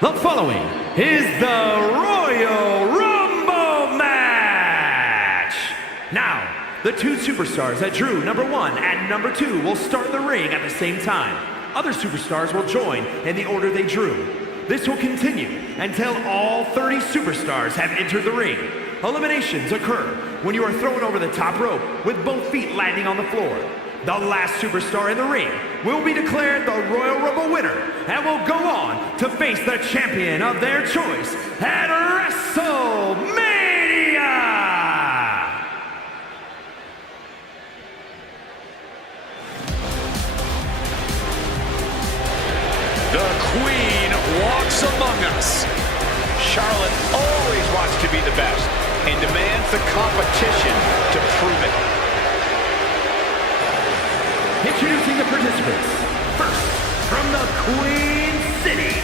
The following is the Royal Rumble match. Now, the two superstars that drew number 1 and number 2 will start the ring at the same time. Other superstars will join in the order they drew. This will continue until all 30 superstars have entered the ring. Eliminations occur when you are thrown over the top rope with both feet landing on the floor. The last superstar in the ring will be declared the Royal Rumble winner and will go on to face the champion of their choice at WrestleMania! The Queen walks among us. Charlotte always wants to be the best and demands the competition to prove it. Introducing the participants. First, from the Queen City,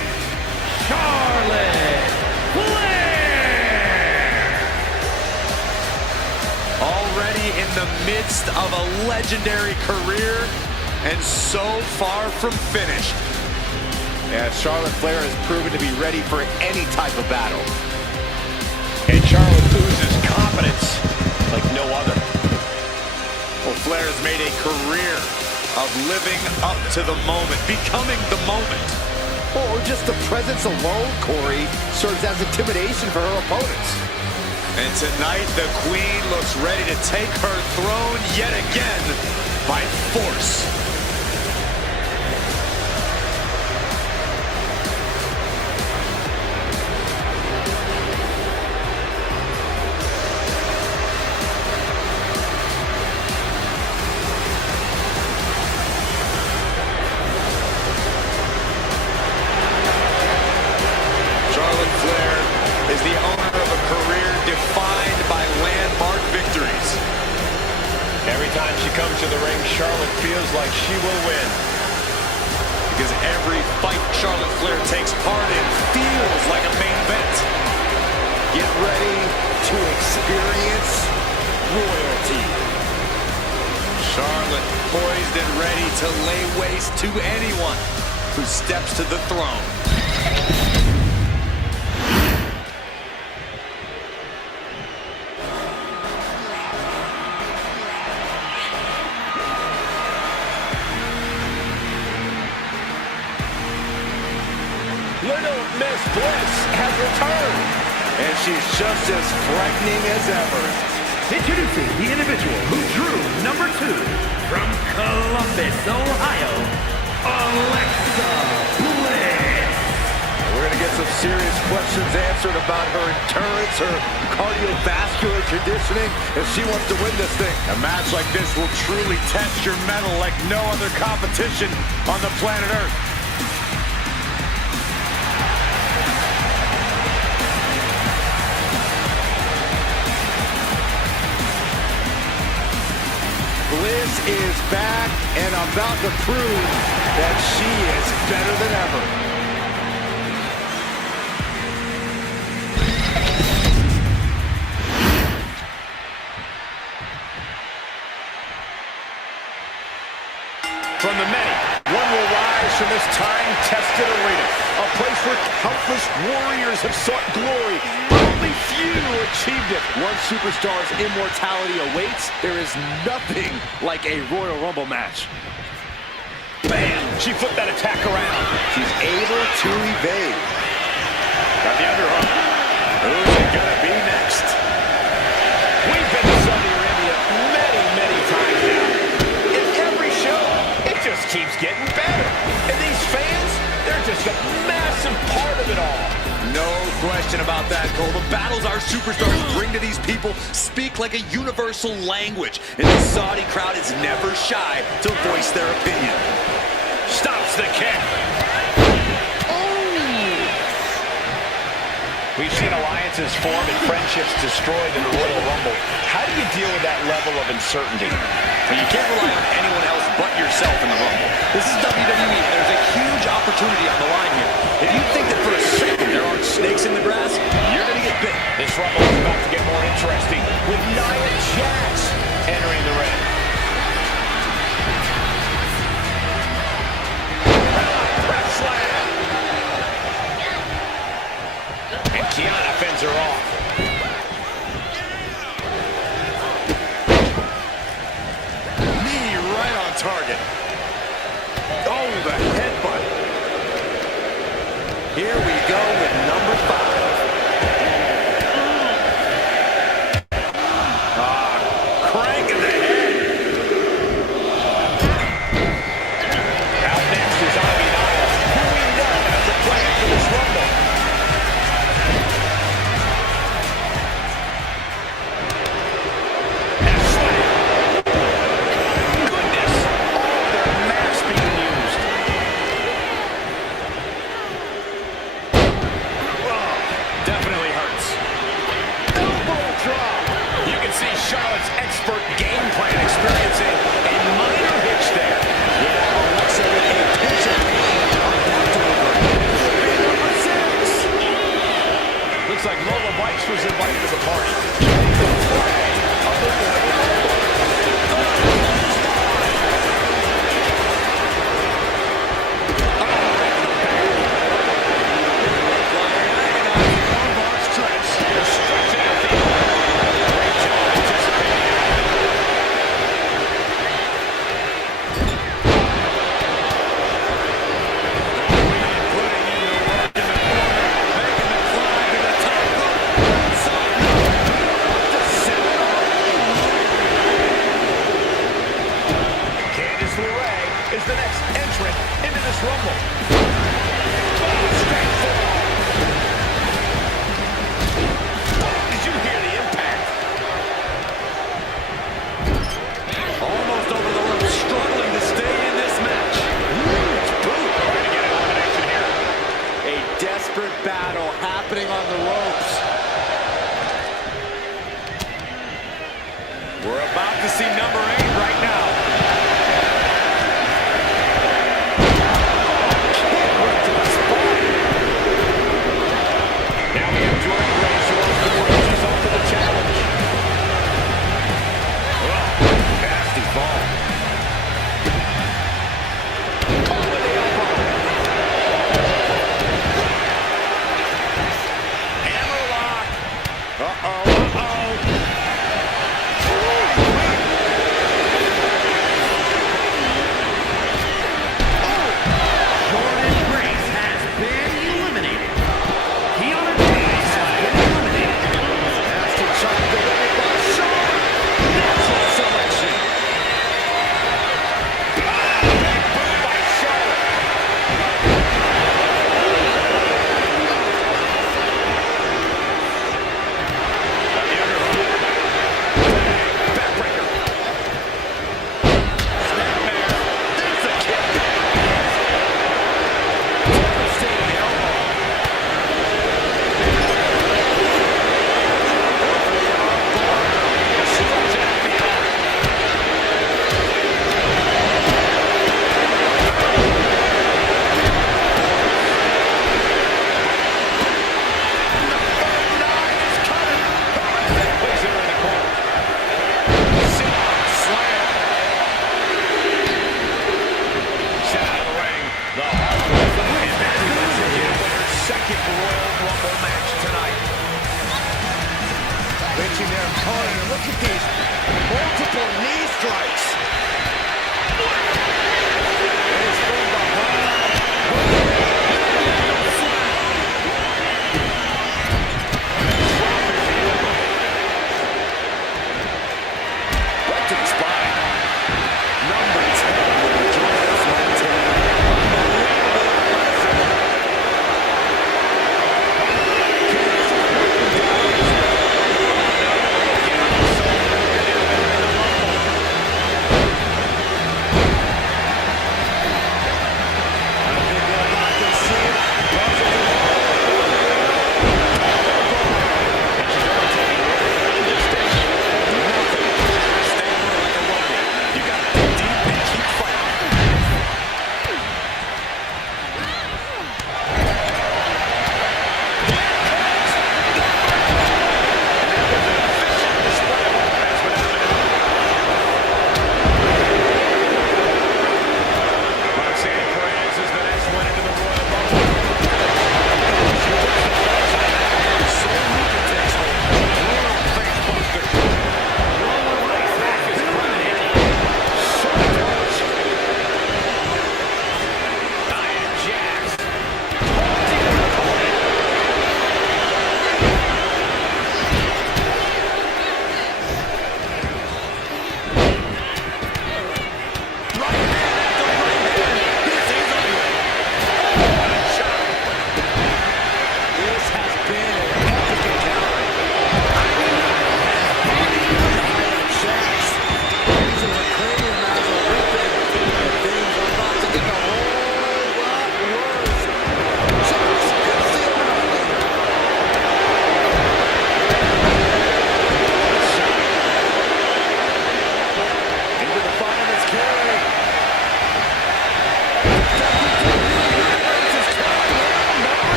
Charlotte Flair! Already in the midst of a legendary career and so far from finished. Yeah, Charlotte Flair has proven to be ready for any type of battle. And Charlotte oozes confidence like no other. Well, Flair has made a career of living up to the moment, becoming the moment. Or just the presence alone, Corey, serves as intimidation for her opponents. And tonight, the Queen looks ready to take her throne yet again by force. Is the owner of a career defined by landmark victories. Every time she comes to the ring, Charlotte feels like she will win. Because every fight Charlotte Flair takes part in feels like a main event. Get ready to experience royalty. Charlotte poised and ready to lay waste to anyone who steps to the throne. Little Miss Bliss has returned, and she's just as frightening as ever. Introducing the individual who drew number 2 from Columbus, Ohio, Alexa Bliss. We're going to get some serious questions answered about her endurance, her cardiovascular conditioning, if she wants to win this thing. A match like this will truly test your mettle like no other competition on the planet Earth. Bliss is back and about to prove that she is better than ever. From the many, one will rise from this time-tested arena, a place where countless warriors have sought glory, but only few achieved it. One superstar's immortality awaits. There is nothing like a Royal Rumble match. Bam! She flipped that attack around. She's able to evade. Got the underhook. Who's it gonna be next? We've been to Saudi Arabia many times now. In every show, it just keeps getting better. And these fans, they're just a massive part of it all. No question about that, Cole. The battles our superstars bring to these people speak like a universal language. And the Saudi crowd is never shy to voice their opinion. Stops the kick. We've seen alliances form and friendships destroyed in the Royal Rumble. How do you deal with that level of uncertainty? Well, you can't rely on anyone else but yourself in the Rumble. This is WWE, and there's a huge opportunity on the line here. If you think that for a second there aren't snakes in the grass, you're going to get bit. This Rumble is about to get more interesting with Nia Jax entering the ring. Press slam. And Kiana fends her off. Knee right on target. Oh, the headbutt. Here we go with number 5. Crank in the head. Out next is Ivy Nile, who we know has a plan for this Rumble. And slam. Goodness. Oh, their mask being used. epic Royal Rumble match tonight. Reaching their opponent, and look at these multiple knee strikes. It is from behind. Right to the spine. Number 10 will join us momentarily.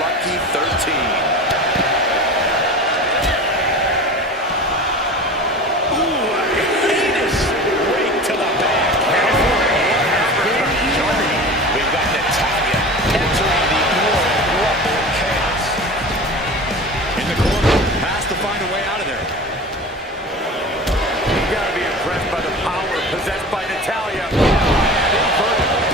Lucky 13. Ooh, a heinous rake to the back. We've got Natalya entering the Royal Rumble chaos. In the corner, has to find a way out of there. You gotta be impressed by the power possessed by Natalya. Inverted.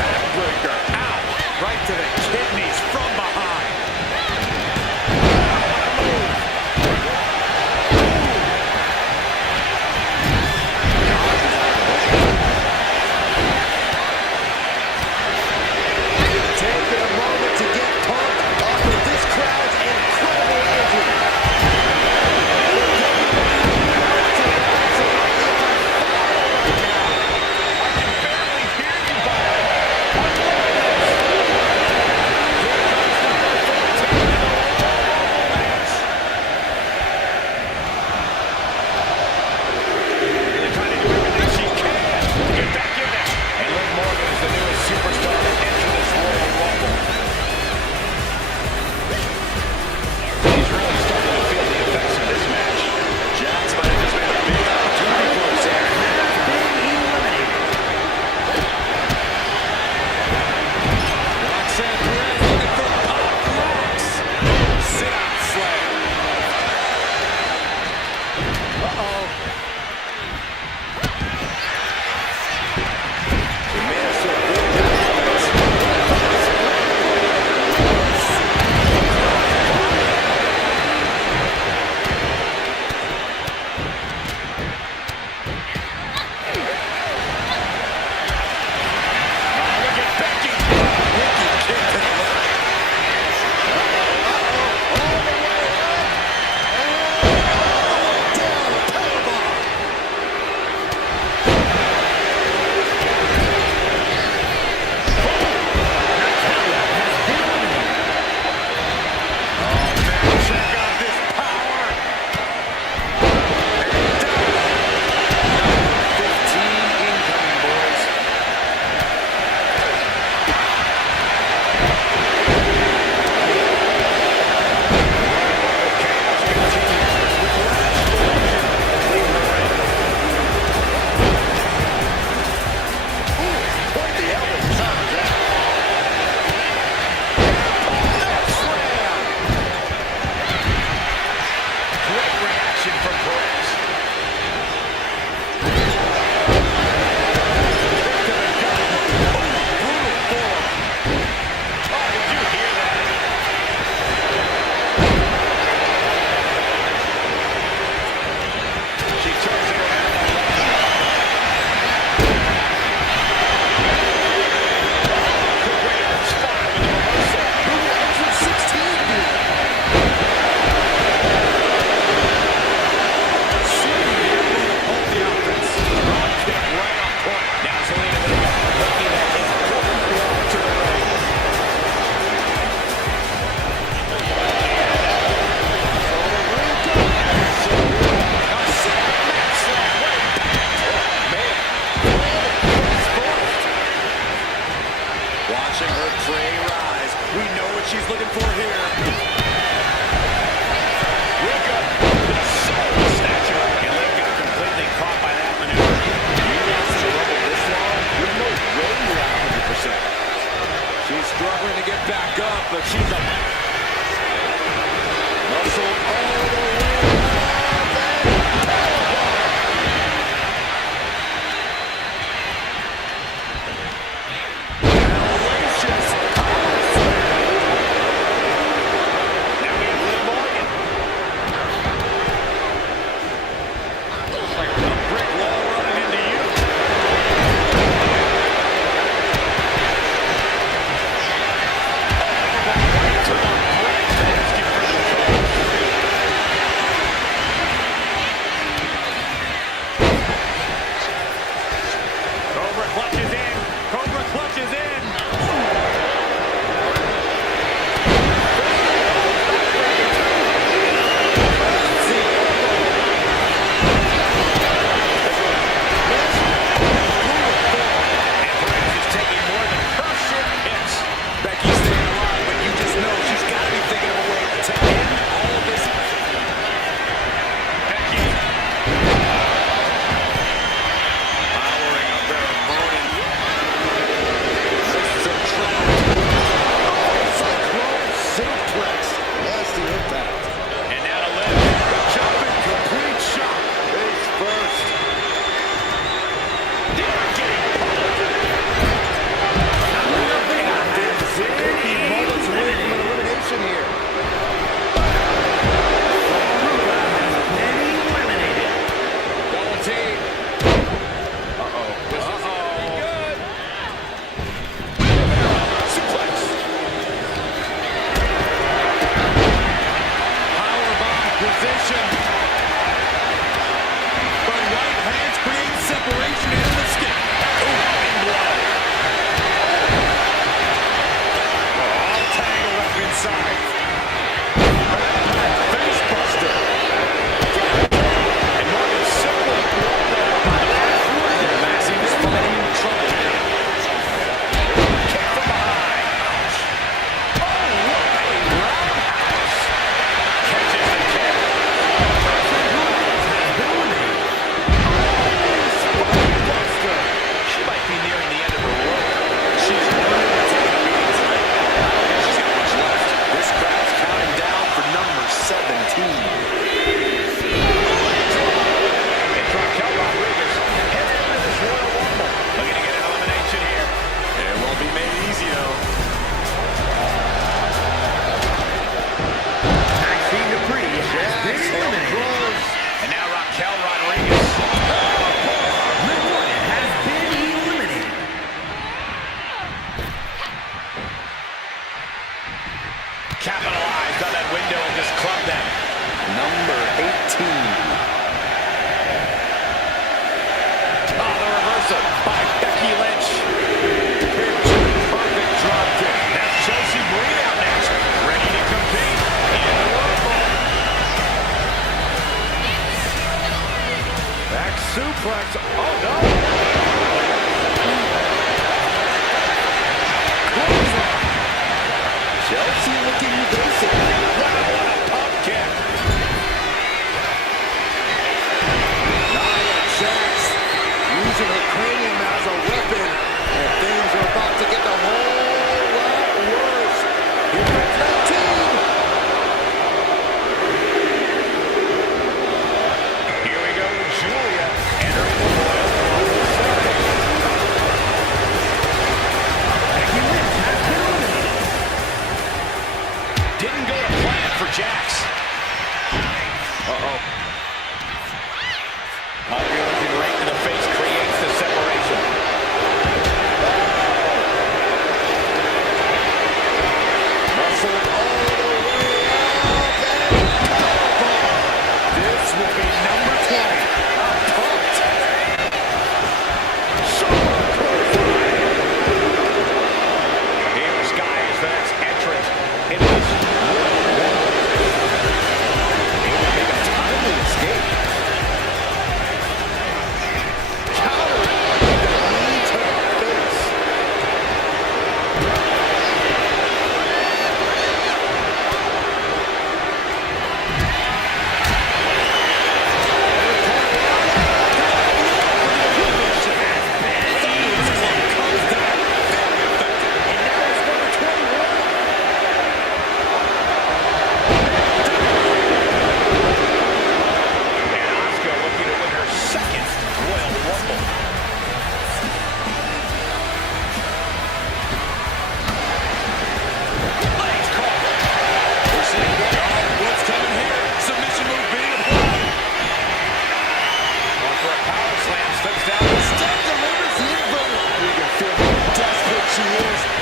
she's looking for here. Rika, stature. And Link got completely caught by that maneuver. You lost the Rumble this long, there's no way you're at 100%. She's struggling to get back up, but she's a muscle all the way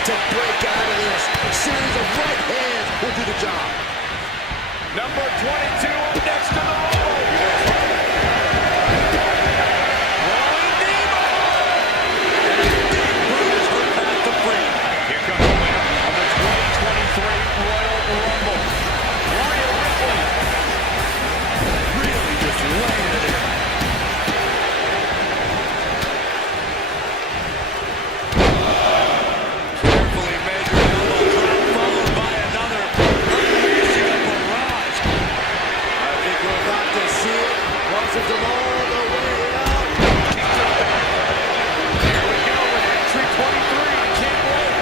to break out of this. A series of right hands will do the job. Number 22 up next to the Rumble. Rolling Nemo. And a big boot is her path to freedom. Here comes the winner of the 2023 Royal Rumble. Rhea Ripley. Really just laying it in. Carefully measured elbow drop followed by another unleashing a barrage. I think we're about to see it. Crosses them all the way out. Here we go with entry 23. Can't wait.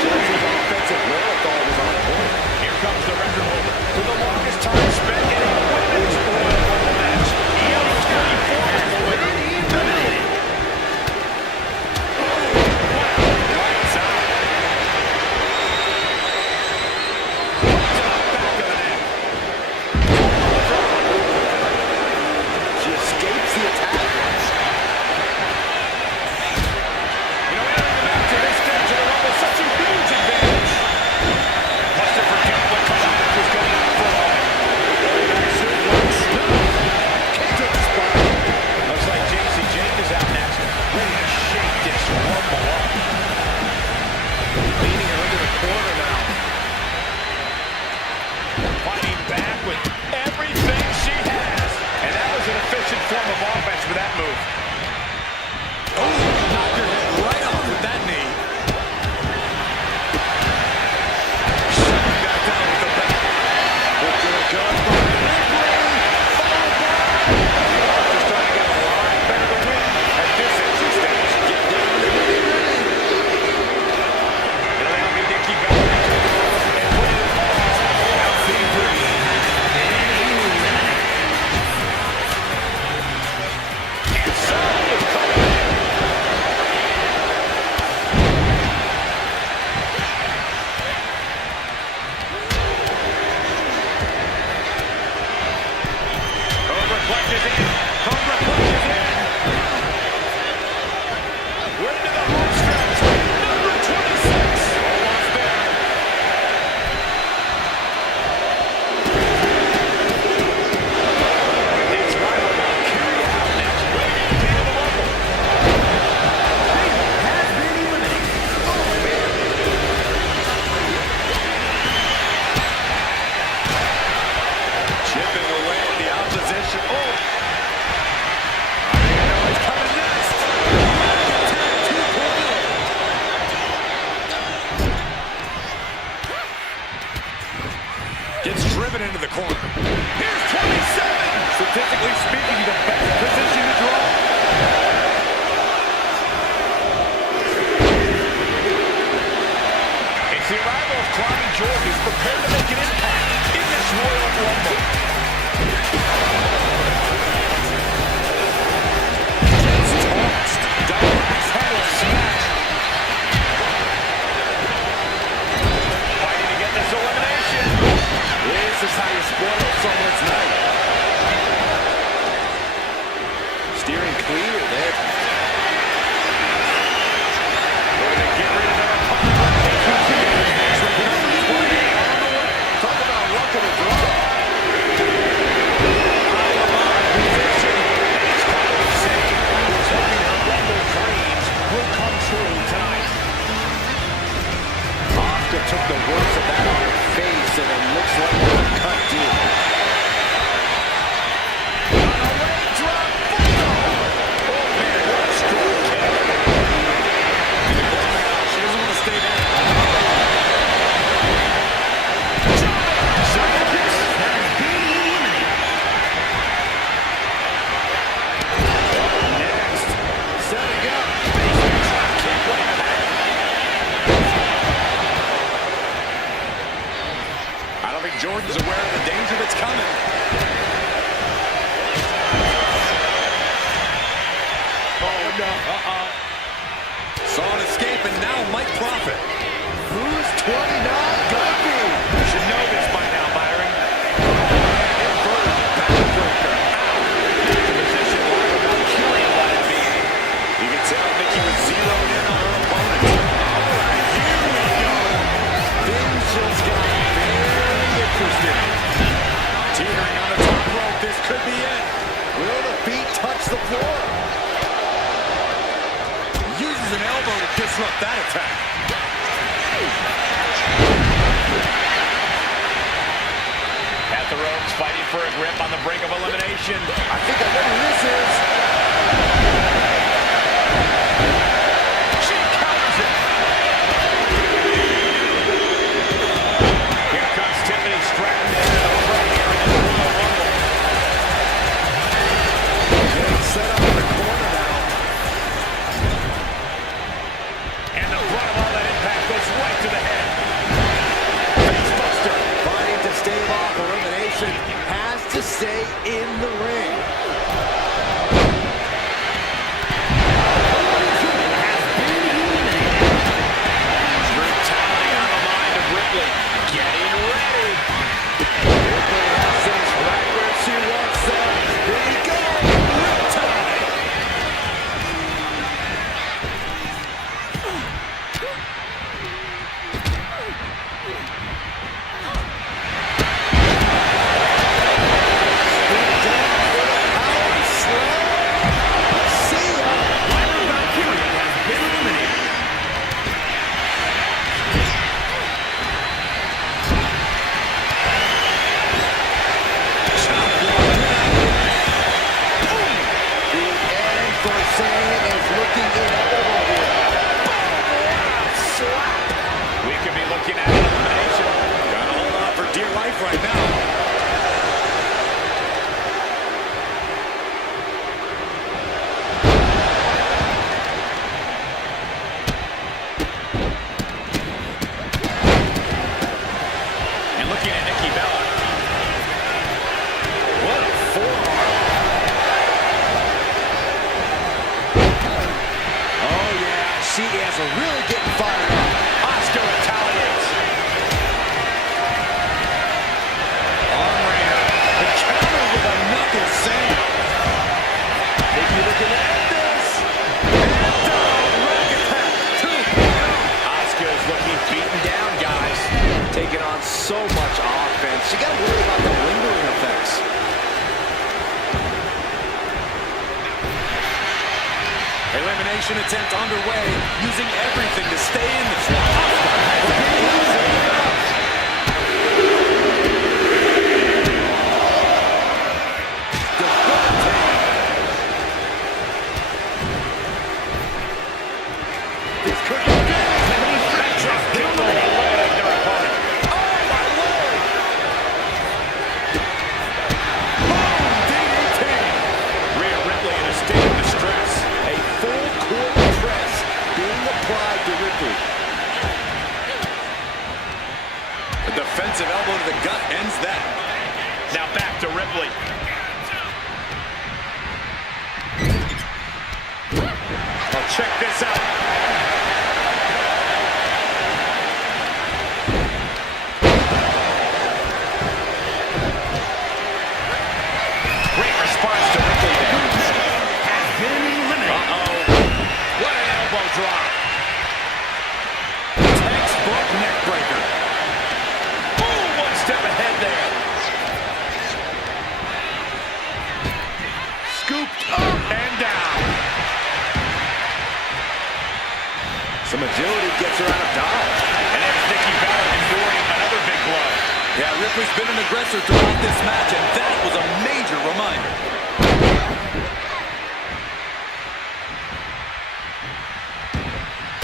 Chelsea's offensive wherewithal was on point. Here comes the record holder for the longest time spent in a women's Royal Rumble match. EO 34 is the winner. Eliminated. Lights out. To the back of the neck. She escapes the attack. You know, entering the match at this stage of the Rumble, such a huge advantage. Must have forgot what the match was going out for all. Kick to the spine. Looks like JC Jake is out next. Ready to shake this Rumble up. Leading her into the corner now. Fighting back with everything she has. And that was an efficient form of offense with that move. Oh, knocked her head right off with that knee. Sami got down with the back. Look at the gun from Ripley. Followed by. Just trying to get a line better to win at this entry stage. Get down to the ring. It'll now be Nikki Bella to take her over and put it in LC3. And Sami is coming in. Cobra clutches in. Cobra clutches in. We're into the home stretch. Number 26. Almost there. It's rival Valkyrie out next. Waiting to the Rumble. Has been eliminated. Chipping away at the opposition. Oh! I think I know what's coming next. Gets driven into the corner. Here's 27! Statistically speaking, the best position to draw. It's the arrival of Clyde George, who's prepared to make an impact in this Royal Rumble. Gets tossed. Double axe handle smash. Fighting to get this elimination. This is how you spoil someone's night. Steering clear there. We're going to get rid of their opponent. Talk about luck of the draw. Position. And it's finally safe. Who's hoping her Rumble dreams will come true tonight. Asuka took the worst of that on her face, and it looks like we're cut deep. Jordan's aware of the danger that's coming. Oh, no. Saw an escape, and now might profit. Who's 29? Gunther. You should know this by now, Byron. Inverted backbreaker. Back to position. touch the floor. Uses an elbow to disrupt that attack. At the ropes, fighting for a grip on the brink of elimination. I think I know who this is. She counters it. Here comes Tiffany Stratton into the front here in the Royal Rumble. Getting set up in the corner now. And the brunt of all that impact goes right to the head. Facebuster. Trying to stave off elimination. Has to stay in the ring. Brutality on the mind of Ripley. Getting ready. Ripley has things right where she wants them. Here we go. Riptide. We could be looking at an elimination. Gotta hold on for dear life right now. And looking at Nikki Bella. What a forearm. Oh yeah, she is really getting fired up. Asuka retaliates. Arm-rainer. The counter with a knuckle slam. Nikki looking at this. And down. Rack attack. 2. Asuka is looking beaten down, guys. Taking on so much offense. You gotta worry about the lingering effects. Elimination attempt underway, using everything to stay in this one. This could be Rhea Ripley in a state of distress. a full court press being applied to Ripley. A defensive elbow to the gut ends that. Now back to Ripley. Well, check this out. Great response to Ripley there. Has been eliminated. Uh-oh. What an elbow drop. Textbook neck breaker. Ooh, one step ahead there. Scooped up and down. Some agility gets her out of dodge. And there's Nikki Bella enduring another big blow. Yeah, Ripley's been an aggressor throughout this match, and that was a major reminder.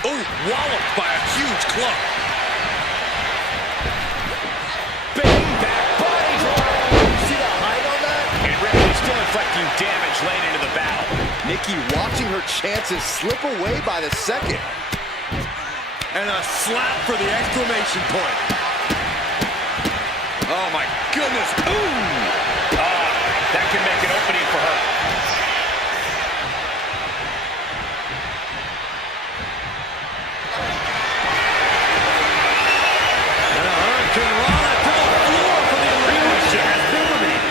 Oh, walloped by a huge club. Bang, back body drop. See the height on that? And Ripley still inflicting damage late into the battle. Nikki watching her chances slip away by the second. And a slap for the exclamation point. Oh my goodness. Ooh! That can make an opening for her. And a hurricane rana to the floor for the elimination. Has been eliminated.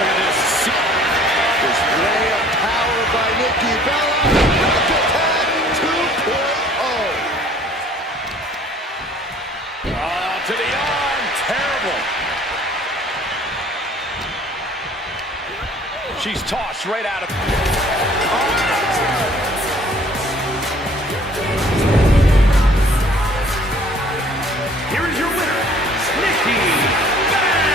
Look at this. Display of power by Nikki Bella. Rock attack 2.0. To the arm. Terrible. She's tossed right out of... Here is your winner, Nikki Bella.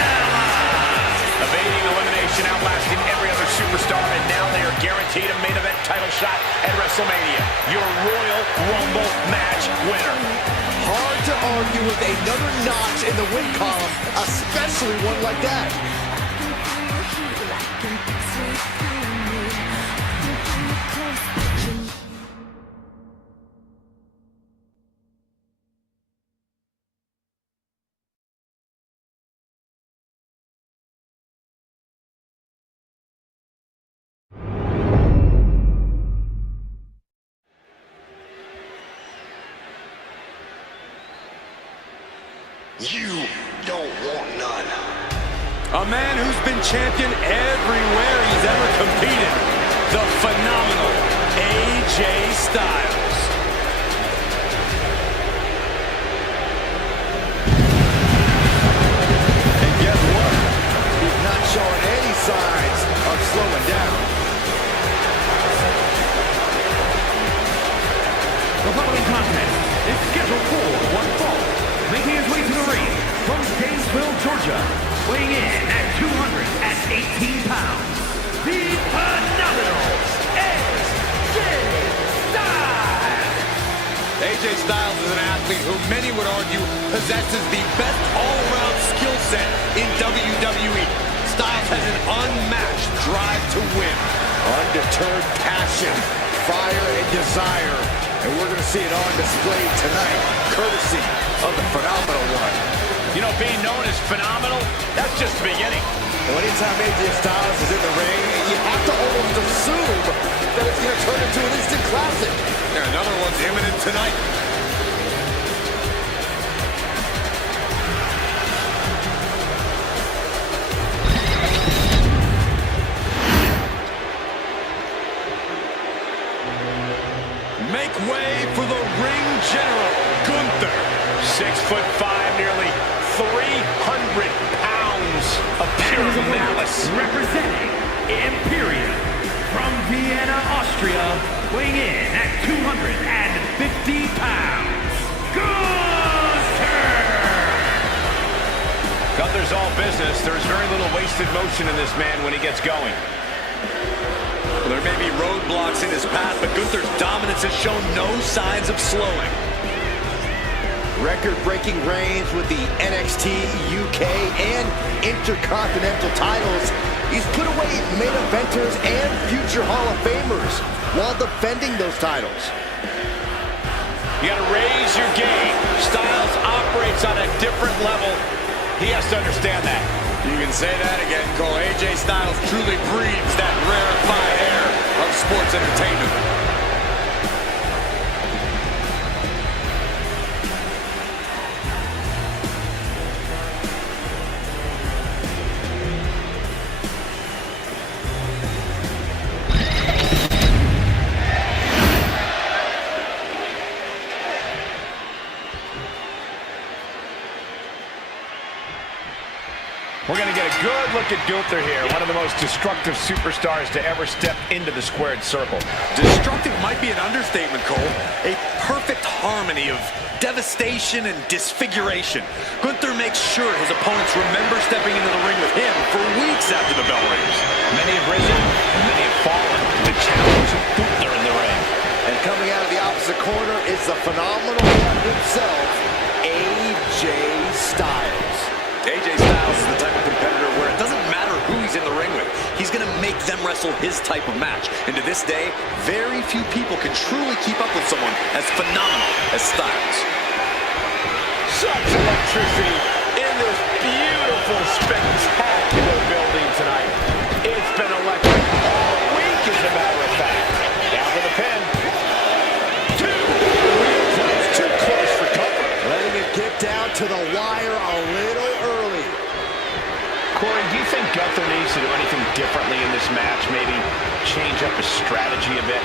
Evading elimination, outlasting every other superstar, and now they are guaranteed a main event title shot at WrestleMania. Your Royal Rumble match winner. Hard to argue with another notch in the win column, especially one like that. You don't want none. A man who's been champion everywhere he's ever competed. The phenomenal AJ Styles. And guess what? He's not showing any signs of slowing down. The following contest is scheduled for one fall. Making his way to the ring from Gainesville, Georgia, weighing in at 218 pounds, the phenomenal AJ Styles. AJ Styles is an athlete who many would argue possesses the best all-around skill set in WWE. Styles has an unmatched drive to win. Undeterred passion, fire, and desire. And we're going to see it on display tonight, courtesy of the phenomenal one. You know, being known as phenomenal, that's just the beginning. Well, anytime AJ Styles is in the ring, you have to almost assume that it's going to turn into an instant classic. And another one's imminent tonight. Make way for the ring general, Gunther. 6'5", nearly 300 pounds of pure malice. Representing Imperium from Vienna, Austria, weighing in at 250 pounds, Gunther! Gunther's all business. There's very little wasted motion in this man when he gets going. Well, there may be roadblocks in his path, but Gunther's dominance has shown no signs of slowing. Record-breaking reigns with the NXT, UK, and Intercontinental titles. He's put away main eventers and future Hall of Famers while defending those titles. You got to raise your game. Styles operates on a different level. He has to understand that. You can say that again, Cole. AJ Styles truly breathes that rarefied air of sports entertainment. We're going to get a good look at Gunther here, one of the most destructive superstars to ever step into the squared circle. Destructive might be an understatement, Cole. A perfect harmony of devastation and disfiguration. Gunther makes sure his opponents remember stepping into the ring with him for weeks after the bell rings. Many have risen, and many have fallen to the challenge of Gunther in the ring. And coming out of the opposite corner is the phenomenal one himself, AJ Styles. AJ Styles is the type of competitor where it doesn't matter who he's in the ring with. He's going to make them wrestle his type of match. And to this day, very few people can truly keep up with someone as phenomenal as Styles. Such electricity in this beautiful, spectacular building tonight. It's been electric all week, as a matter of fact. Down for the pin. Too close for comfort. Letting it get down to the wire a little early. Corey, do you think Gunther needs to do anything differently in this match? Maybe change up his strategy a bit?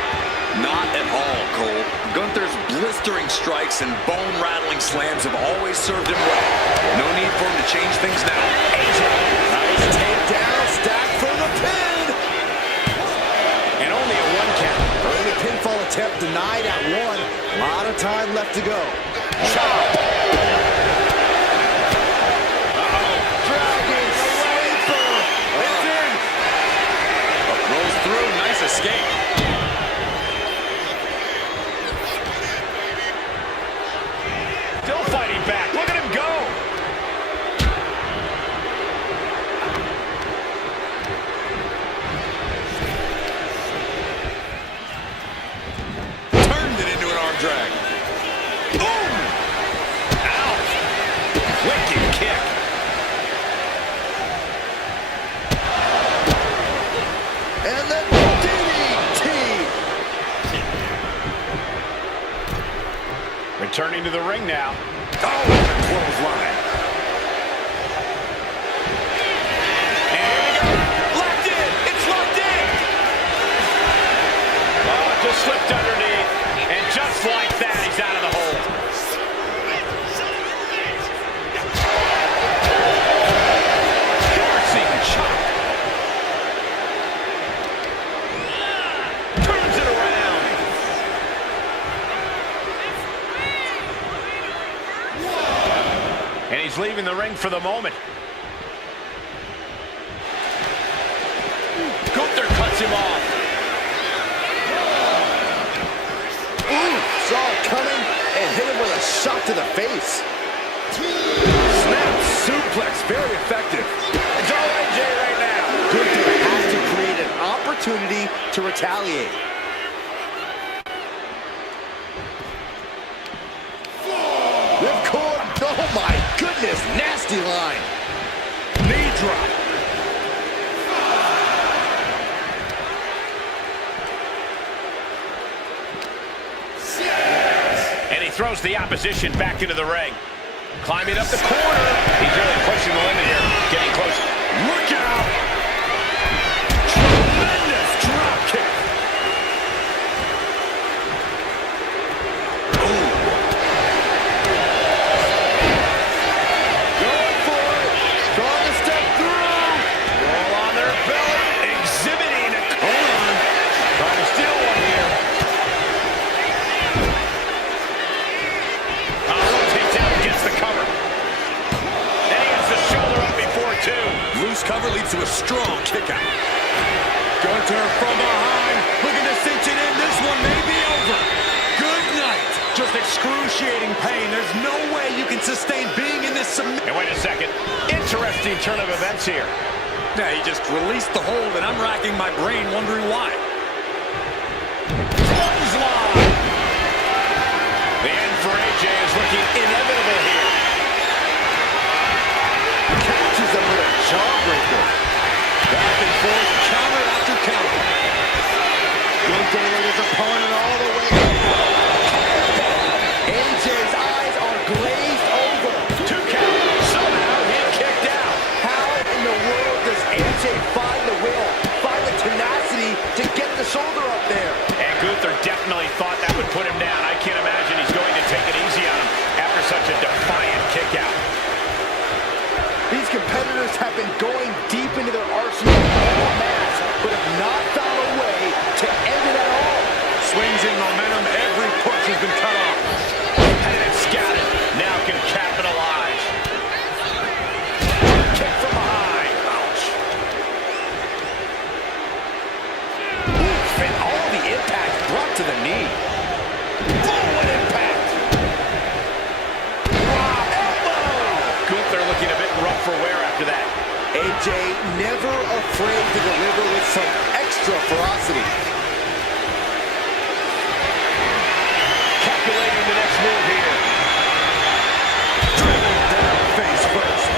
Not at all, Cole. Gunther's blistering strikes and bone-rattling slams have always served him well. No need for him to change things now. AJ, nice takedown, stacked for the pin. denied at one. A lot of time left to go. Chop. Dragon Sleeper. It's in. Rolls through, nice escape. Still fighting back, look at him go. Turned it into an arm drag. Boom! Ouch! Wicked kick. And then DDT. Returning to the ring now. Oh, the clothesline. And here we go. Locked in. It's locked in. Oh, just slipped underneath. And just like that, he's out of the hold. Forcing chop. Turns it around. And he's leaving the ring for the moment. Gunther cuts him off. Ooh, saw it coming and hit him with a shot to the face. Snap suplex, very effective. It's all AJ right now. Gunther has to create an opportunity to retaliate. Ripcord, oh my goodness, nasty line. Knee drop. And he throws the opposition back into the ring. Climbing up the corner. He's really pushing the limit here. Getting close. Look out! Tremendous drop kick. Going for it, trying to step through. Roll on their belly. Exhibiting a corner. Trying to steal one here. Takes out against the cover. And he gets the shoulder up before two. Loose cover leads to a strong kick out. Gunther from behind, looking to cinch it in. This one may be over. Good night. Just excruciating pain. There's no way you can sustain being in this submission. And wait a second. Interesting turn of events here. Yeah, he just released the hold, and I'm racking my brain wondering why. Clothesline. The end for AJ is looking inevitable here. Catches him with a jawbreaker. Back and forth, counter after counter. Gunther with his opponent all the way up. AJ's eyes are glazed over. 2 count. Somehow he kicked out. How in the world does AJ find the will, find the tenacity to get the shoulder up there? And Gunther definitely thought that would put him down. I can't imagine he's going to take it easy on him after such a defiant kick out. These competitors have been going deep into their arsenal all match, but have not found a way to end it at all. Swings in momentum. Every push has been cut off. And it's scattered. Now can capitalize. Kick from behind. Ouch. Oof, and all the impact brought to the knee. Oh, what impact. Wow, elbow. Gunther looking a bit rough for wear after that. AJ never afraid to deliver with some extra ferocity. Calculating the next move here. Driven down face first.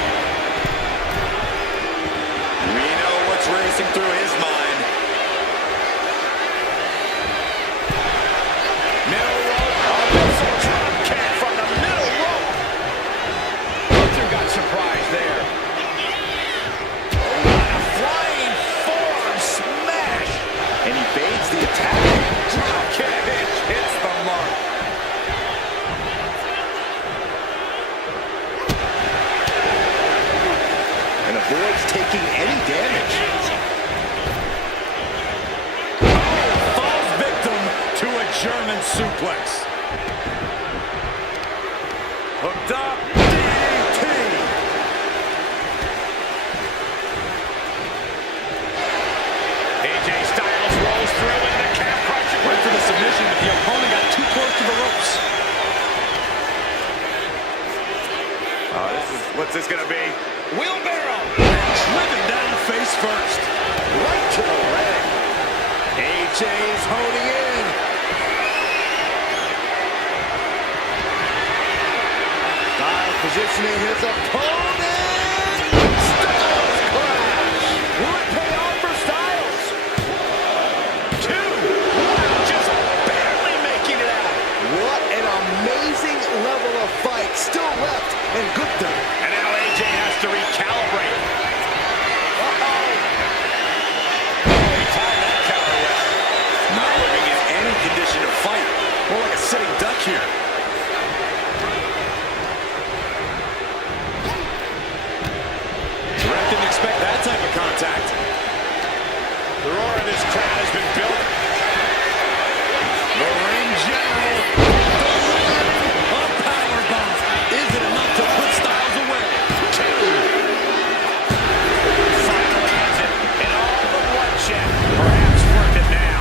We know what's racing through his mind. Middle rope. A missile drop kick from the middle rope. Gunther got surprised there. A flying forearm smash. And he suplex. Hooked up. DDT. AJ Styles rolls through into the calf crusher. Went for the submission, but the opponent got too close to the ropes. What's this gonna be? Wheelbarrow. Driven down face first. Right to the leg. AJ is honing in. Styles positioning his opponent. Styles crash. Will it pay off for Styles? 2. Wow, just barely making it out. What an amazing level of fight still left in Gunther. And now AJ has to recalibrate. He timed that counter well. Not looking in any condition to fight. More like a sitting duck here. Ref didn't expect that type of contact. The roar of this crowd has been built. The ring general. A powerbomb. Is it enough to put Styles away? 2. Finally ends it. And all the bloodshed. Perhaps worth it now.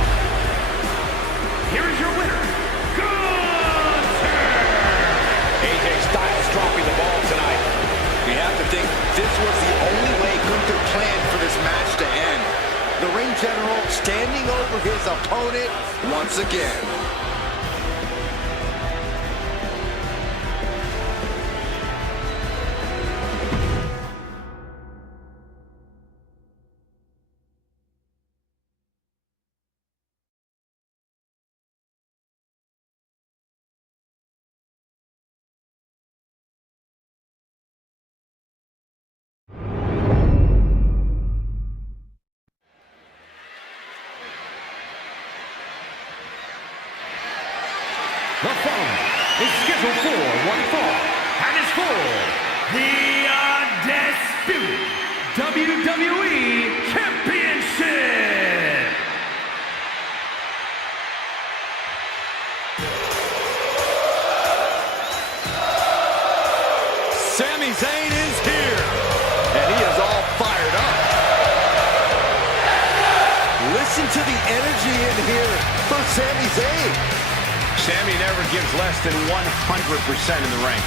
Here is your winner, Gunther! AJ Styles dropping the ball tonight. You have to think this was the only way Gunther planned for this match to end. The ring general standing over his opponent once again. The following is scheduled for one fall and is for the Undisputed WWE Championship. Sami Zayn is here. And he is all fired up. Listen to the energy in here for Sami Zayn. Sami never gives less than 100% in the ring.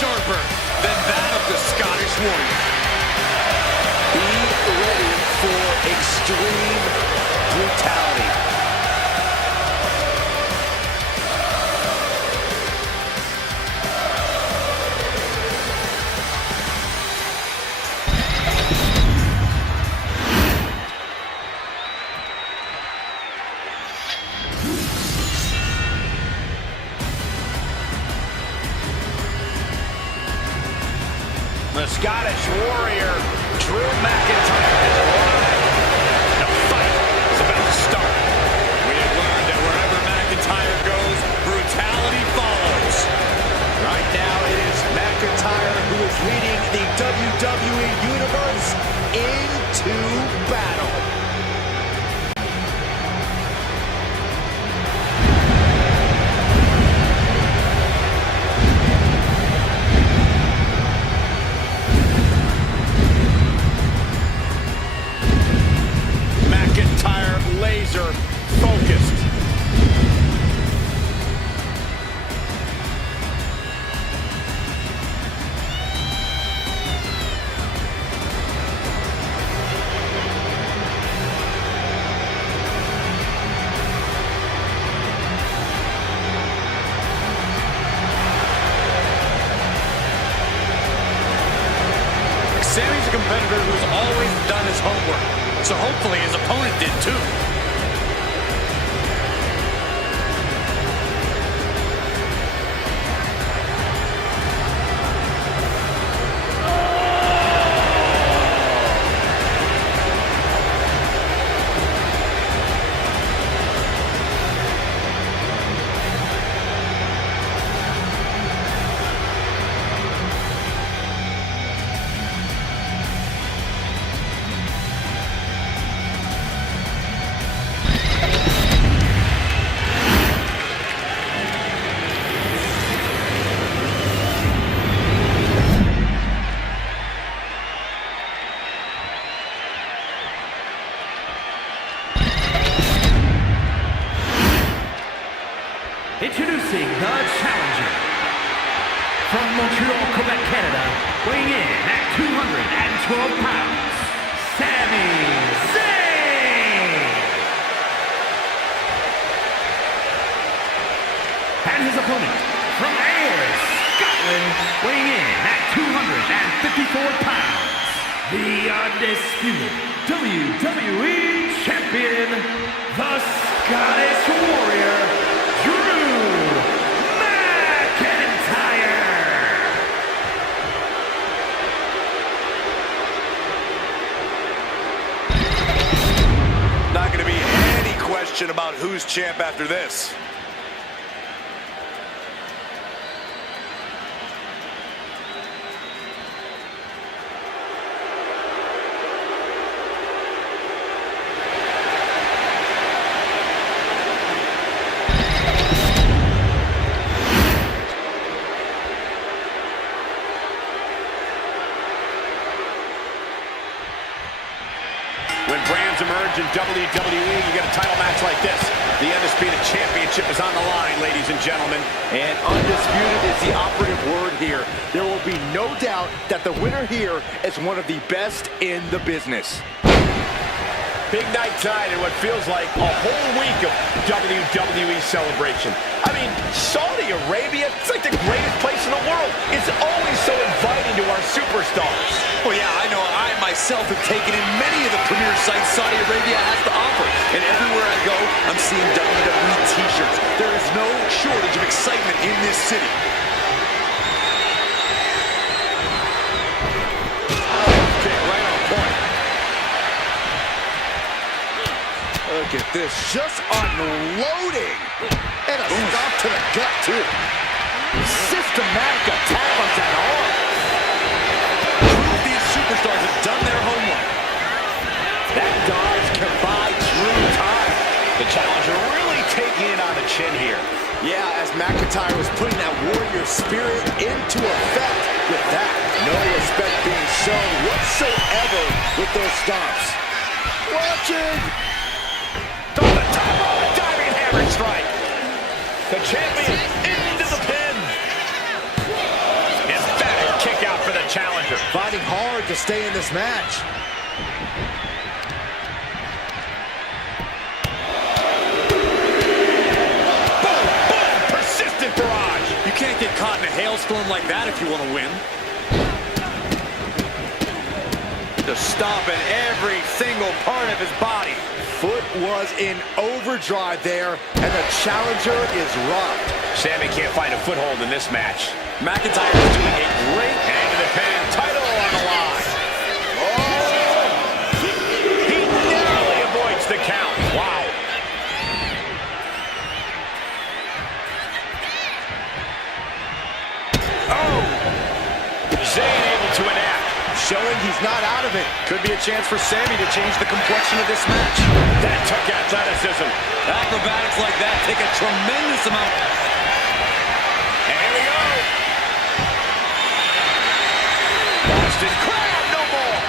Sharper than that of the Scottish Warrior. Be ready for extreme brutality. The Scottish Warrior, Drew McIntyre, has arrived. The fight is about to start. We have learned that wherever McIntyre goes, brutality follows. Right now it is McIntyre who is leading the WWE Universe into battle. Laser focused. Sami's a competitor who's always done his homework, so hopefully his opponent did too. Introducing the challenger from Montreal, Quebec, Canada, weighing in at 212 pounds, Sami Zayn! And his opponent from Ayr, Scotland, weighing in at 254 pounds, the undisputed WWE Champion, the Scottish Warrior, Not going to be any question about who's champ after this. When brands emerge in WWE, you get a title match like this. The Undisputed Championship is on the line, ladies and gentlemen. And undisputed is the operative word here. There will be no doubt that the winner here is one of the best in the business. Big night tonight in what feels like a whole week of WWE celebration. I mean, Saudi Arabia, it's like the greatest place in the world. It's always so inviting to our superstars. Well, yeah, I know. I myself have taken in many of the premier sites Saudi Arabia has to offer. And everywhere I go, I'm seeing WWE t-shirts. There is no shortage of excitement in this city. Kick right on point. Look at this, just unloading. And a stop to the gut, too. Systematic attack on that arm. These superstars have done their homework. That dodge can buy Drew time. The challenger really taking it on the chin here. Yeah, as McIntyre was putting that warrior spirit into effect with that. No respect being shown whatsoever with those stomps. Watching. On the top of a diving hammer strike. The champion into the pin. Emphatic kick out for the challenger. Fighting hard to stay in this match. Boom, boom, persistent barrage. You can't get caught in a hailstorm like that if you want to win. Just stomping every single part of his body. Foot was in overdrive there, and the challenger is rocked. Sami can't find a foothold in this match. McIntyre is doing a great hand to the pin. Title on the line. Oh! He narrowly avoids the count. Wow. Oh! Zayn able to enact. Showing he's not out of it. Could be a chance for Sami to change the complexion of this match. That took athleticism. Acrobatics like that take a tremendous amount. And here we go. Boston Crab, no more.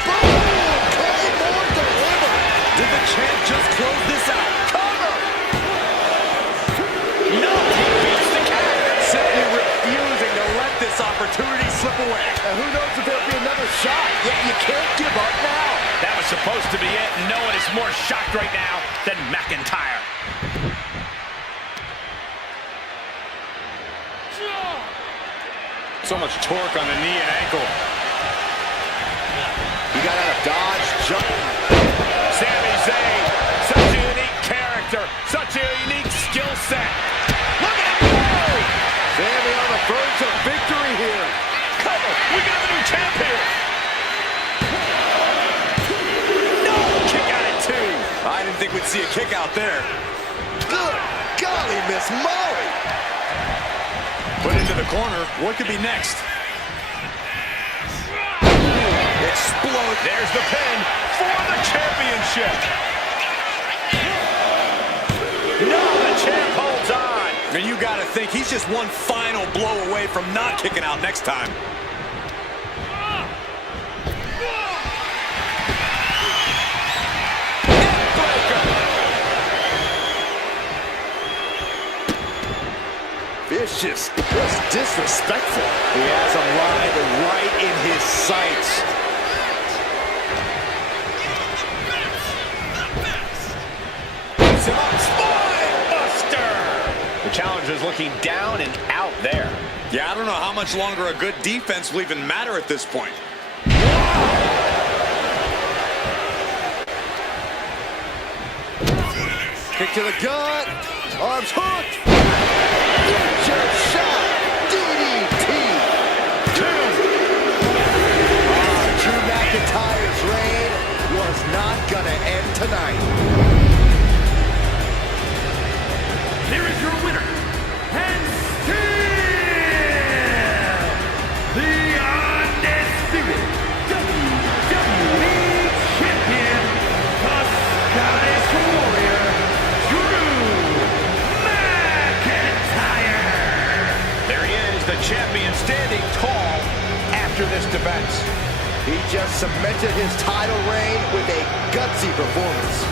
Claymore delivered. Did the champ just close this out? Cover. No, he beats the cat. Simply refusing to let this opportunity slip away. And who knows if there'll be another shot. Yet you can't give up now. That was supposed to be it. No one is more shocked right now than McIntyre. So much torque on the knee and ankle. He got out of dodge, jump. Sami Zayn, such a unique character, such a unique skill set. Look at him go! Sami on the verge of victory here. Cover, we got a new champ here. No, kick out at 2. I didn't think we'd see a kick out there. Good golly, Miss Molly. Put into the corner. What could be next? Explode. There's the pin for the championship. No, the champ holds on. And you got to think he's just one final blow away from not kicking out next time. Vicious, just disrespectful. He has him lined right in his sights. Puts him up, spine buster. The challenger's looking down and out there. Yeah, I don't know how much longer a good defense will even matter at this point. Kick to the gut. Arms hooked. Future shot. DDT. 2. Drew McIntyre's reign was not going to end tonight. There is your winner, and still the undisputed WWE Champion, the Scottish Warrior, Drew McIntyre. There he is, the champion, standing tall after this defense. He just cemented his title reign with a gutsy performance.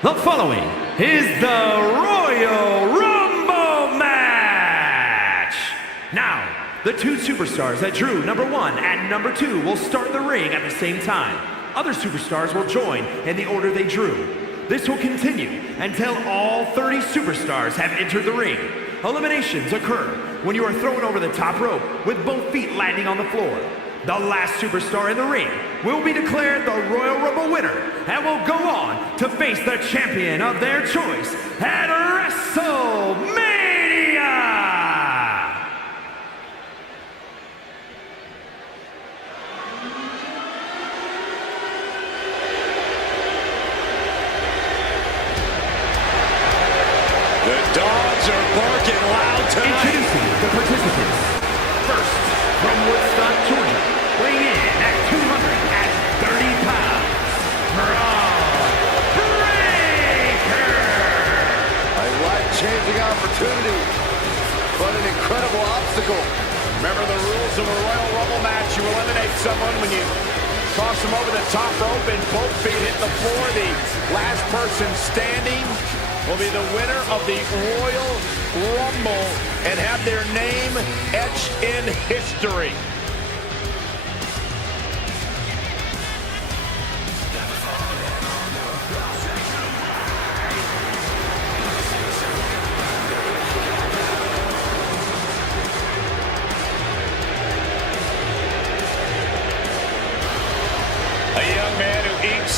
The following is the Royal Rumble match. Now, the two superstars that drew number 1 and number 2 will start the ring at the same time. Other superstars will join in the order they drew. This will continue until all 30 superstars have entered the ring. Eliminations occur when you are thrown over the top rope with both feet landing on the floor. The last superstar in the ring will be declared the Royal Rumble winner and will go on to face the champion of their choice at WrestleMania! The dogs are barking loud tonight. Introducing the participants. First, from Woodstock, Georgia, weighing in at 230 pounds, Breaker! A life-changing opportunity, but an incredible obstacle. Remember the rules of a Royal Rumble match. You eliminate someone when you toss them over the top rope and both feet hit the floor. The last person standing will be the winner of the Royal Rumble and have their name etched in history.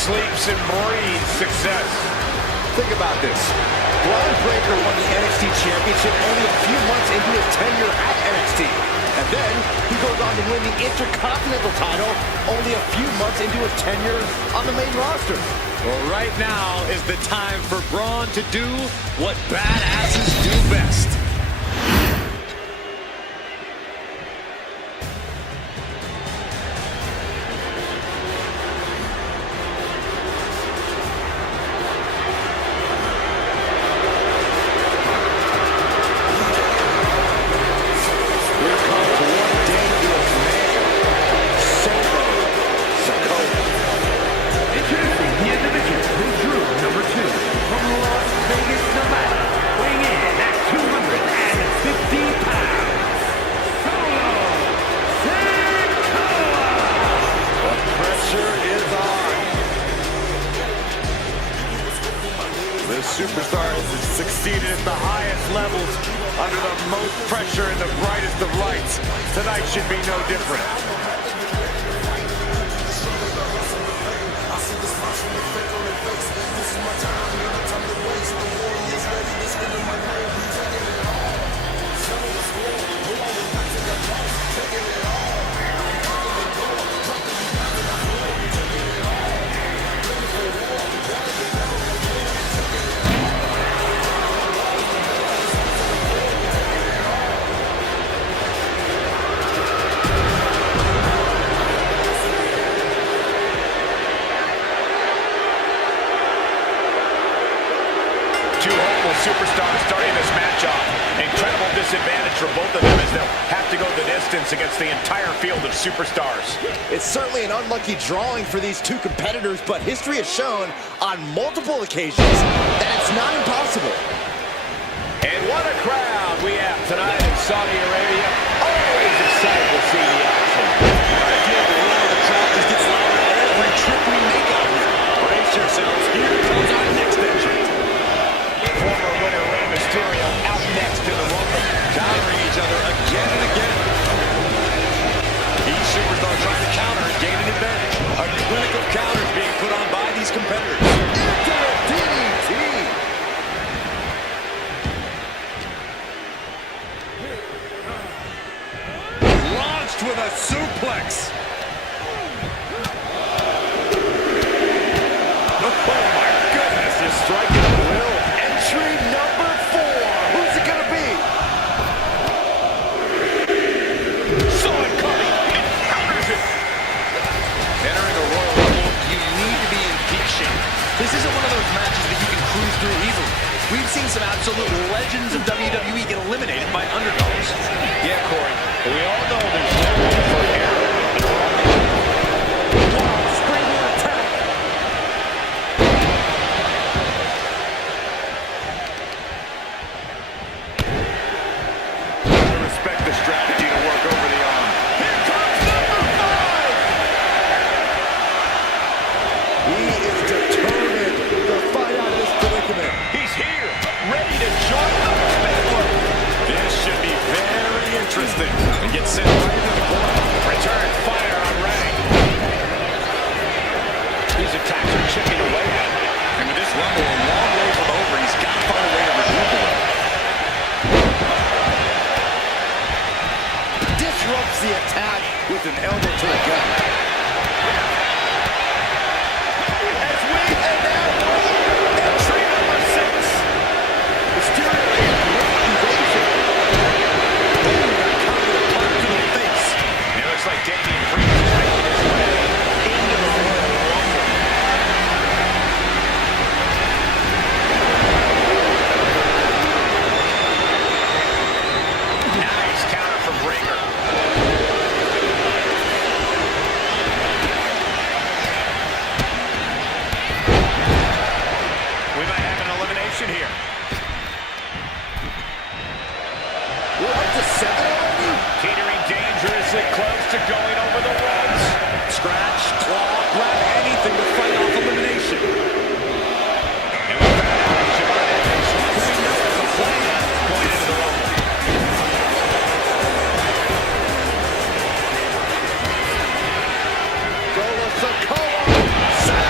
sleeps and breathes success. Think about this. Braun Breaker won the NXT Championship only a few months into his tenure at NXT. And then he goes on to win the Intercontinental title only a few months into his tenure on the main roster. Well, right now is the time for Braun to do what badasses do best. Superstar has succeeded at the highest levels under the most pressure and the brightest of lights. Tonight should be no different. Superstars starting this match off. Incredible disadvantage for both of them as they'll have to go the distance against the entire field of superstars. It's certainly an unlucky drawing for these two competitors, but history has shown on multiple occasions that it's not impossible. And what a crowd we have tonight in Saudi Arabia. Always excited to see the action. I feel the roar of the crowd just gets louder every trip we make out here. Brace yourselves. Here comes our next entrant. Former winner Rey Mysterio out next in the Rumble, Countering each other again and again. Each superstar trying to counter and gain an advantage. A clinic of counters being put on by these competitors. Into a DDT. Launched with a suplex. Oh my goodness, you're striking at will. Entry number 4. Who's it gonna be? Saw it coming and counters it. Entering a Royal Rumble, you need to be in peak shape. This isn't one of those matches that you can cruise through easily. We've seen some absolute legends of WWE get eliminated by underdogs. Yeah, Corey, but we all know there's no room for error in a Rumble. Springboard attack. I respect the strategy to work over the arm. Here comes number 5. He is determined to fight out of this predicament. He's here, ready to join the battle. This should be very interesting. And get sent right into the corner. Return fire on Rey. These attacks are chipping away at him. And with this Rumble a long way from over, he's got to find a way to recuperate. Disrupts the attack with an elbow to the gut. As we and now, entry number 6. Mysterio is great invasion. Boom, got countered a punch to the face. It looks like Damian Priest is making his way into the Royal Rumble. Nice counter from Breaker. We might have an elimination here. We're up to 7 already? Teetering dangerously close to going over the ropes. Scratch, claw, grab anything to fight off elimination. And with that action, we know it's a plan going into the Rumble. Solo Sikoa. Side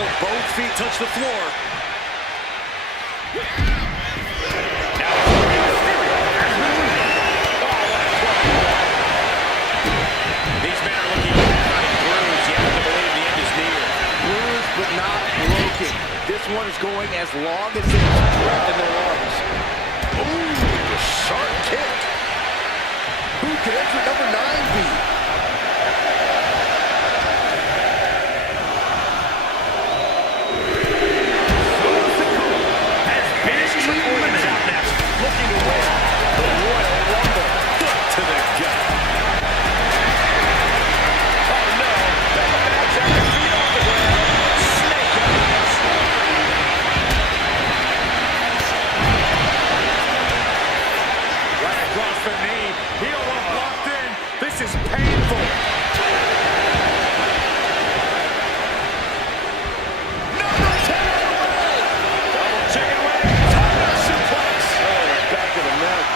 until both feet touch the floor. These men are looking pretty bruised. You have to believe the end is near. Bruised but not broken. This one is going as long as they have breath in their lungs. Ooh, a sharp kick. Who could enter number 9 be? Looking to win the Royal Rumble. Foot to the gut. Oh no, the match has their feet off the ground. Snake eyes. Right across the knee. Heel hook locked in. This is painful. Number 10 on the way. Double chicken wing. Tiger suplex. Back of the neck.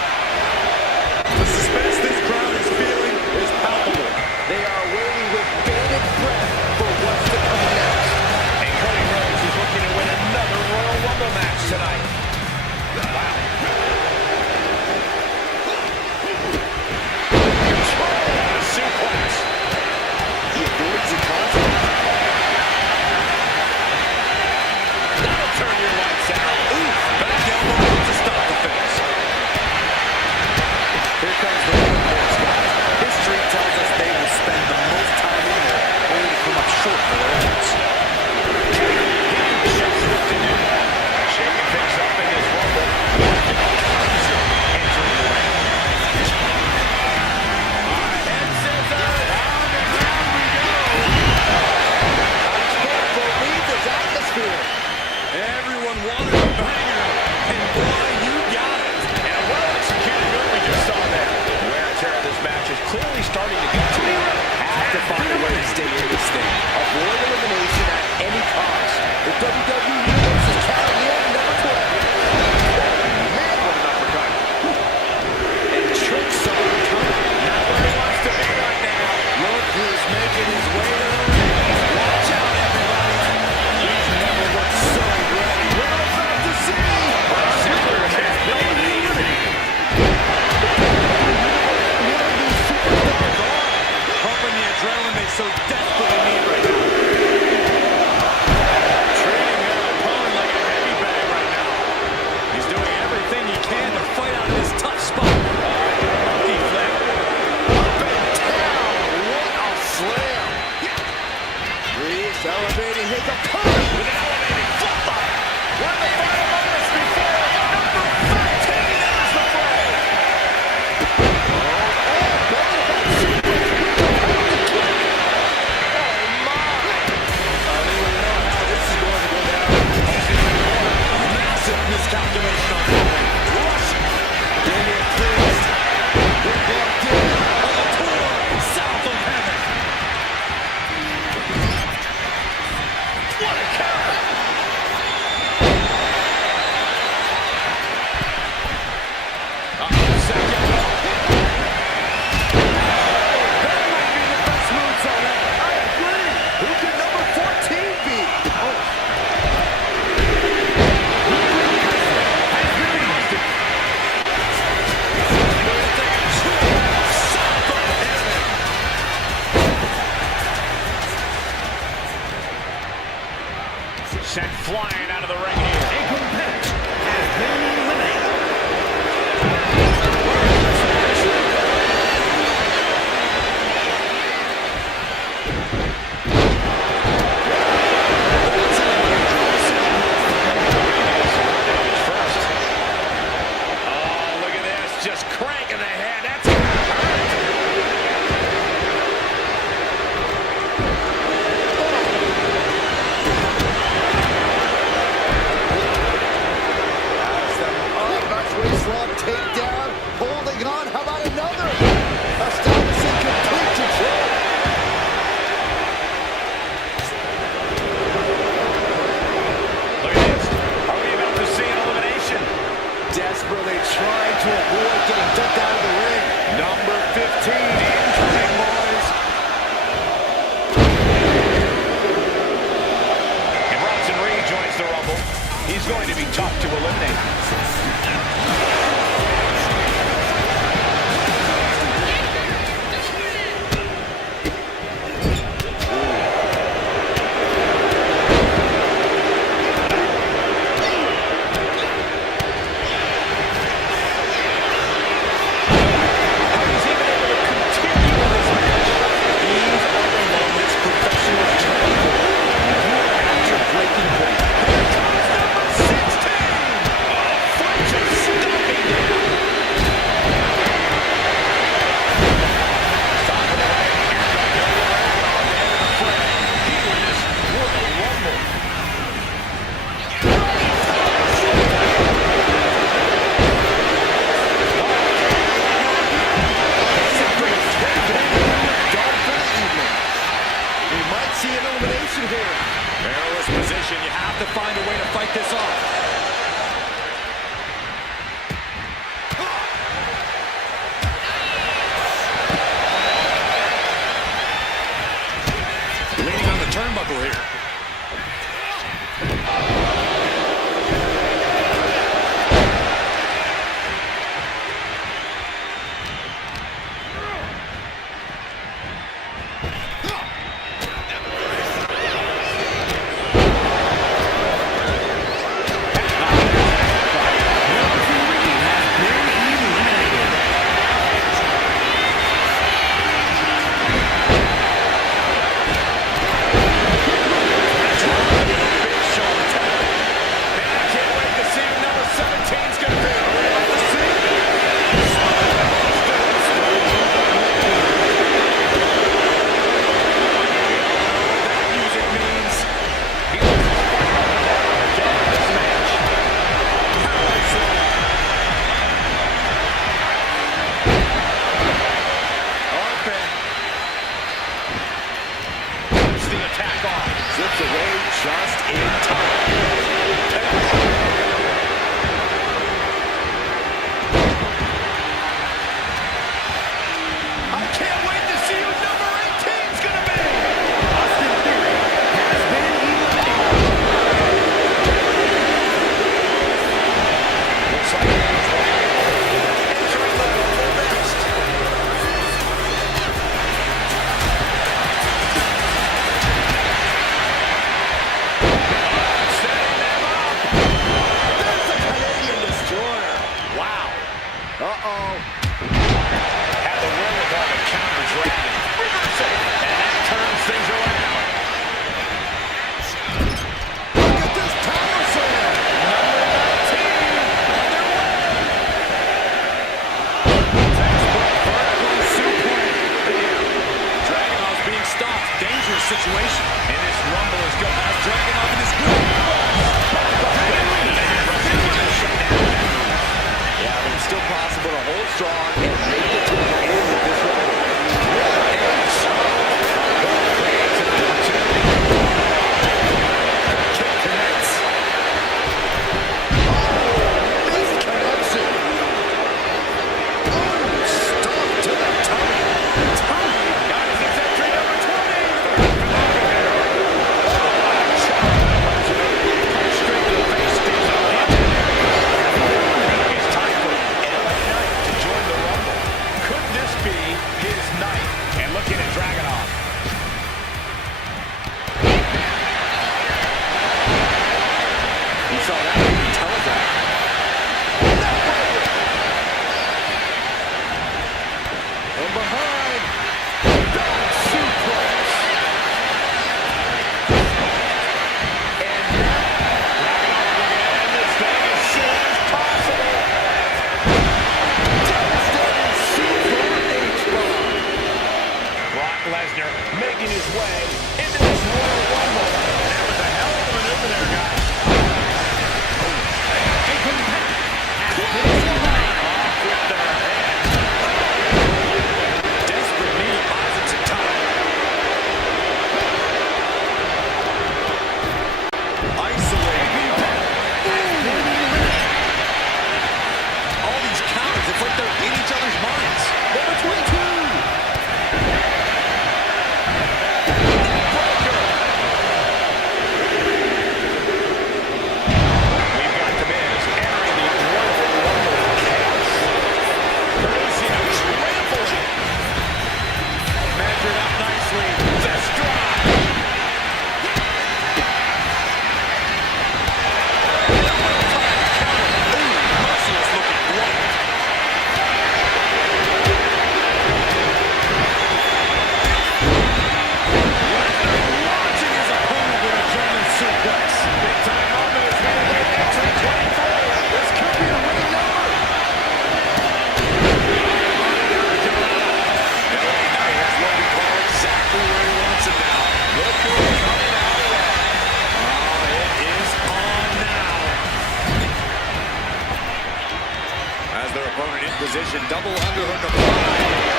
The suspense this crowd is feeling is palpable. They are waiting with bated breath for what's to come next. And Cody Rhodes is looking to win another Royal Rumble match tonight. Wow. Control suplex. He avoids the contact. That'll turn your lights out. Ooh, back elbow to stop the finish. Here comes the workhorse, guys. History tells us they will spend the most time in there, only to come up short for their opponents. Just lifted in. Shaking things up in this Rumble. Entering the ring. Head scissors. Round and round we go. I can't believe this atmosphere. Everyone wanted a banger, and boy, you got it. And a well-executed move we just saw there. The wear and tear of this match is clearly starting to get to me. Have to find a way to stay in this thing. Avoid elimination at any cost. The WWE Universe is counting in number 12. Man, what an uppercut. And Trick saw it coming. Not where he wants to be right now. Look who's making his way to the ring. Watch out, everybody. He's never looked so ready. We're about to see. Ziggler has been eliminated. Pumping the adrenaline they so desperately need right now. Treating their opponent like a heavy bag right now. He's doing everything he can to fight out of this tough spot. Monkey flip. Up and down. What a slam. Reeves elevating his opponent. With an elevating flip-flop. One of the final moments before number 13 enters the fray. Massive miscalculation on the way. Rushing. Damien Priest. They're blocked in. On the tour south of heaven. What a counter. Second. That might be the best moves already. I agree. Who could number 14 be? Sent flying out of the ring here. A competitor has been eliminated. First. Oh, look at this. Just cranking the head. That's gonna hurt. Nice waistlock takedown. Holding on. How about another? Establishing complete control. Look at this. Are we about to see an elimination? Desperately trying to avoid getting dumped out of the ring. Number 15 incoming, boys. And is going to be tough to eliminate. position. Double underhook applied.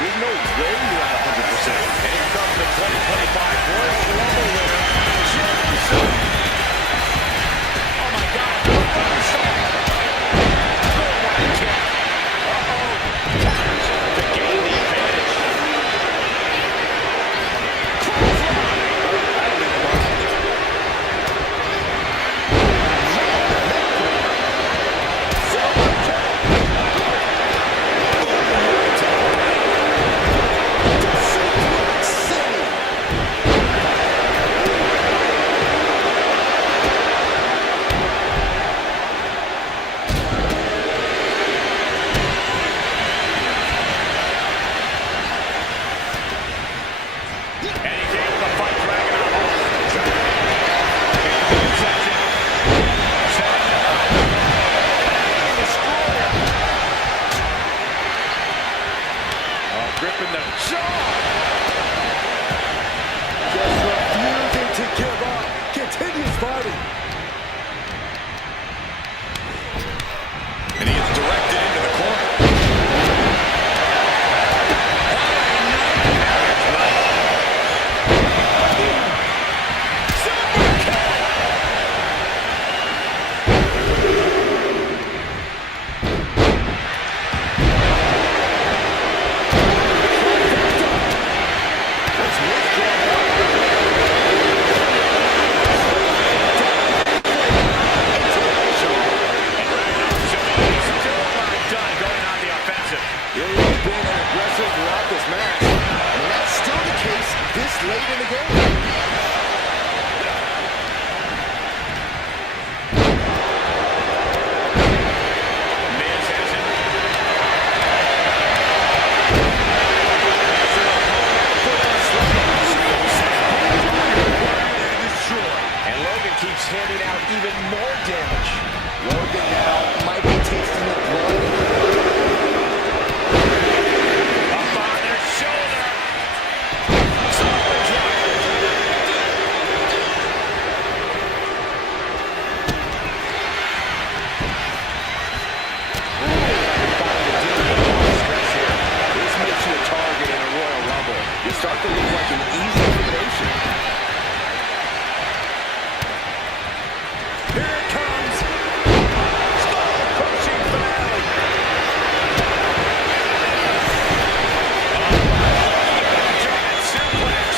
There's no way you're at 100%. And here comes the 2025 Royal Rumble winner, Jason. Oh my God. Good one kick. To gain the advantage. Gripping the jaw. Just refusing to give up. Continues fighting. And he is directed into the corner. Late in the game. And Logan keeps handing out even more damage. Logan now might be tasting the blood. Up on their shoulder. Start to look like an easy elimination. Here it comes. Approaching finale. Giant suplex.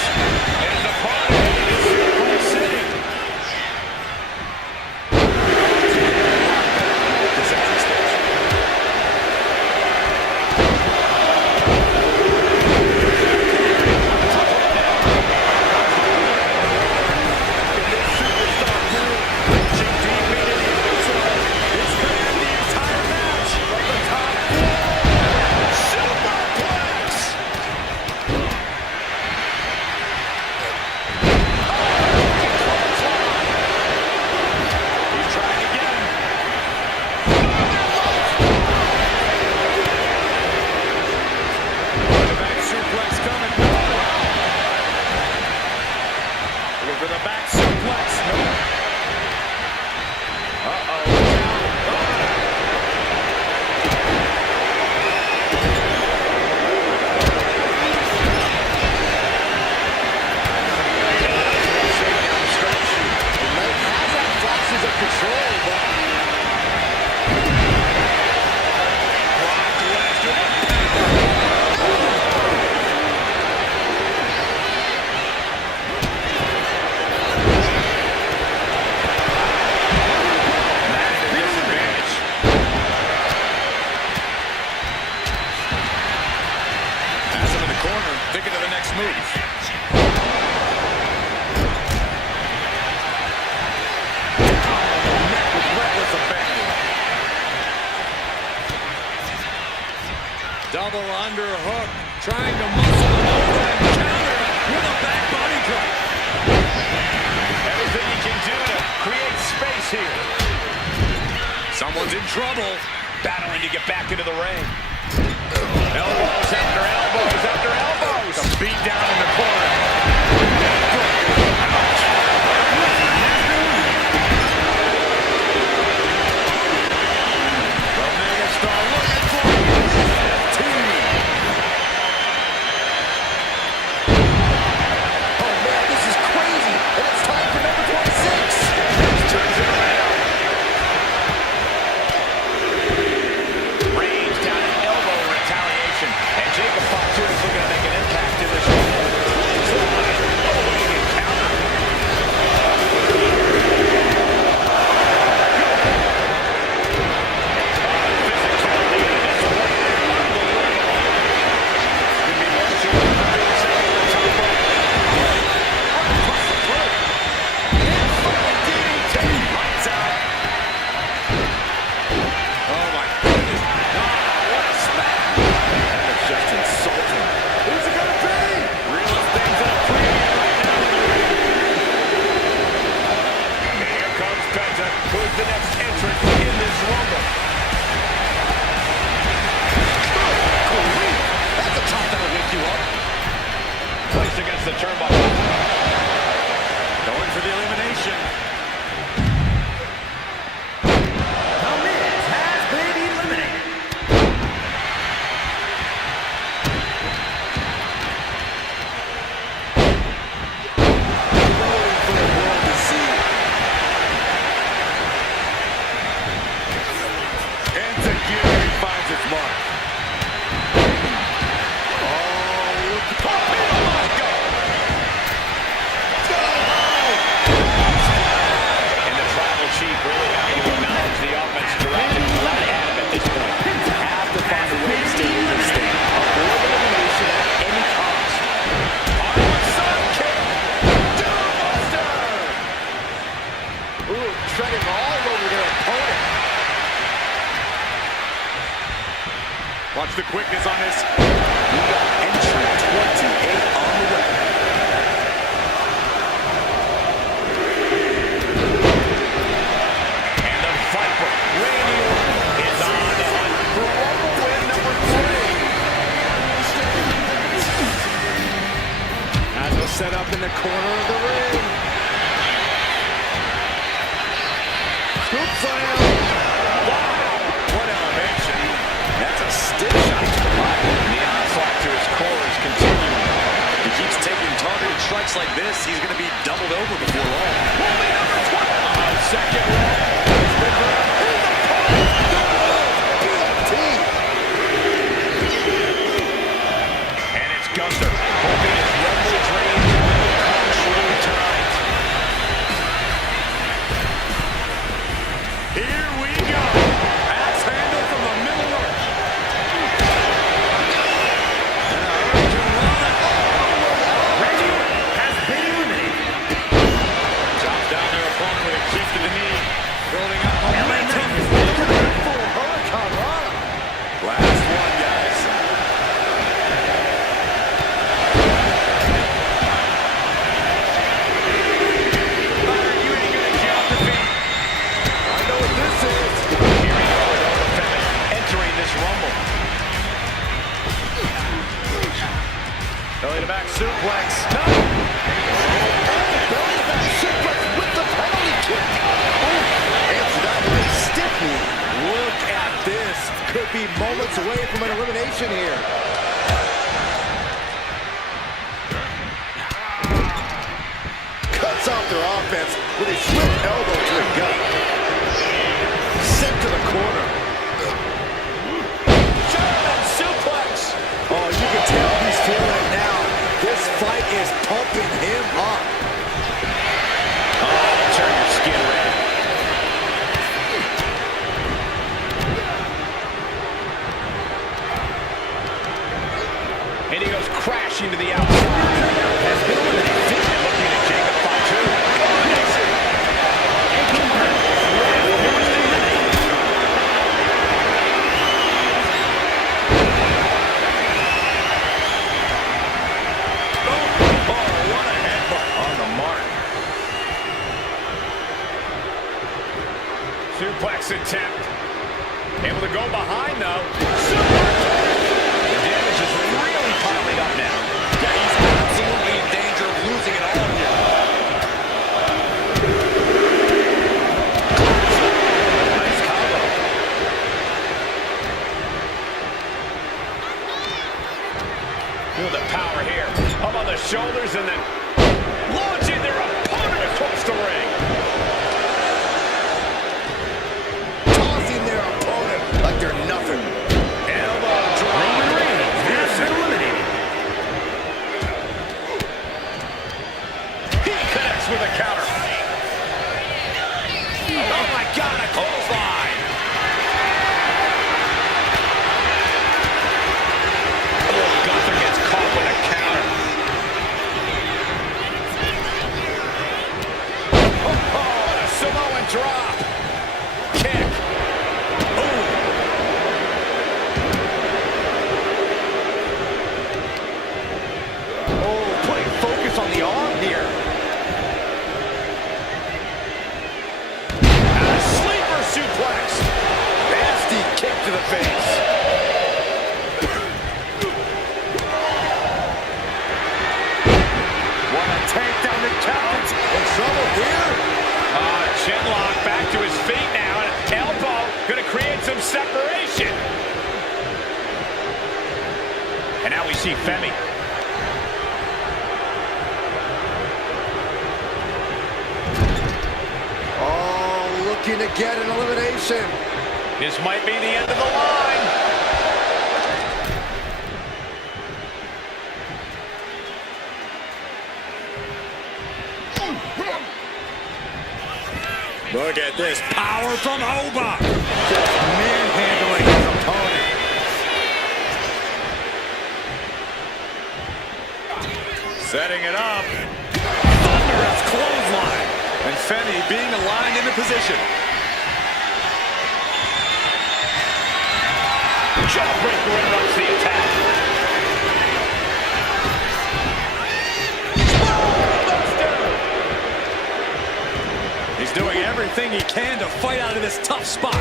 And the party is Suplex City. For the back suplex. Thinking of the next move. With reckless abandon. Double underhook, trying to muscle him over and counter with a back body drop. is here. Someone's in trouble. Battling to get back into the ring. Elbows after elbows after elbows. A beat down in the corner. The megastar looking for EFT. Oh man, this is crazy. And it's time for number 26. Turns it around. Range down an elbow in retaliation. And Jacob Fatu is looking to make an impact in this one. The next entrant in this Rumble. That's a chop that'll wake you up. Placed against the turnbuckle. Going for the elimination. The Miz has been eliminated. Treading all over their opponent. Watch the quickness on this. We got Entrant 28 on the way. And the Viper, Randy Orton, is on the hunt for Rumble win number 3. As we're set up in the corner of the ring. Scoop slam. Wow, what elevation. That's a stiff shot to the body. The onslaught to his core is continuing. He keeps taking targeted strikes like this. He's going to be doubled over before long. Only number 12. Second round. And it's Gunther, hoping his Rumble dreams will come true tonight. Here we go. Axe handle from the middle rope. Randy Orton has been eliminated. Drops down their opponent with a kick to the knee. Building up momentum. Last one, guys. You ain't gonna count the beat. I know what this is. Here we go with Owen Fenton entering this Rumble. Belly to back suplex. No! Belly back suplex with the penalty kick. Answer that with a stiff knee. Look at this. Could be moments away from an elimination here. Cuts off their offense with a swift elbow to the gut. Sent to the corner. German suplex. Oh, you can tell he's feeling it now. This fight is pumping him up. Oh, turn your skin red. And he goes crashing to the outside. Has been eliminated. And looking at Jacob Fatu. suplex attempt. Able to go behind, though. The damage is really piling up now. Yeah, he's absolutely in danger of losing it all here. Nice combo. Feel the power here. Up on the shoulders and then launching their opponent across the ring. Tossing their opponent like they're nothing. Elbow drop. Roman Reigns has been eliminated. He connects with a counter. Oh my God, a clothesline. Oh, Gunther gets caught with a counter. Oh, a Samoan drop. Kick. Ooh. Oh, putting focus on the arm here. And a sleeper suplex. Nasty kick to the face. What a takedown to Captain's in trouble here. Chin lock back to his feet now. And elbow going to create some separation. And now we see Femi. Oh, looking to get an elimination. This might be the end of the line. Look at this power from Oba. Just manhandling his opponent. Setting it up. Thunderous clothesline. And Femi being aligned into position. Jawbreaker interrupts the attack. He's doing everything he can to fight out of this tough spot.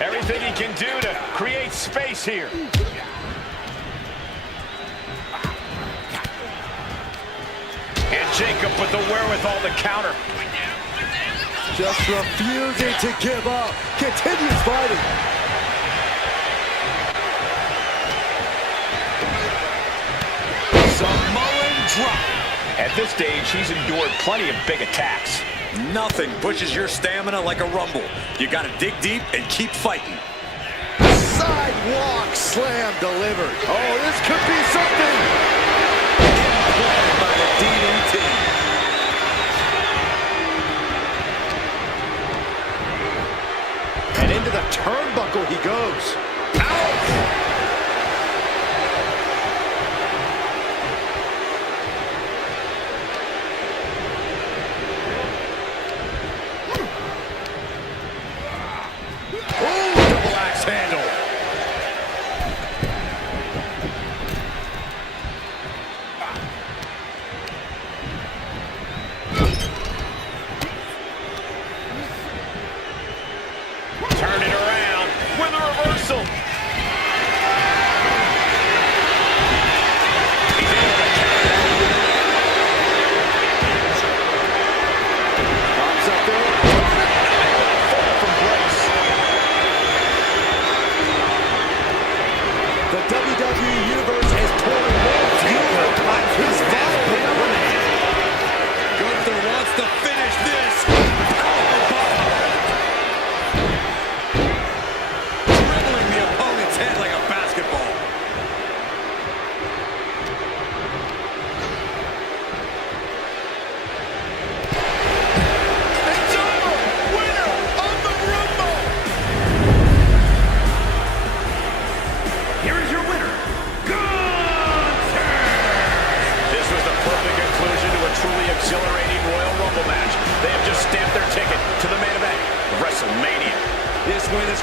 Everything he can do to create space here. And Jacob with the wherewithal to counter. Just refusing to give up. Continues fighting. Samoan drop. At this stage, he's endured plenty of big attacks. Nothing pushes your stamina like a rumble. You gotta dig deep and keep fighting. Sidewalk slam delivered. Oh, this could be something. Implanted by the DDT. And into the turnbuckle he goes. Ouch! Handle. Turn it around with a reversal.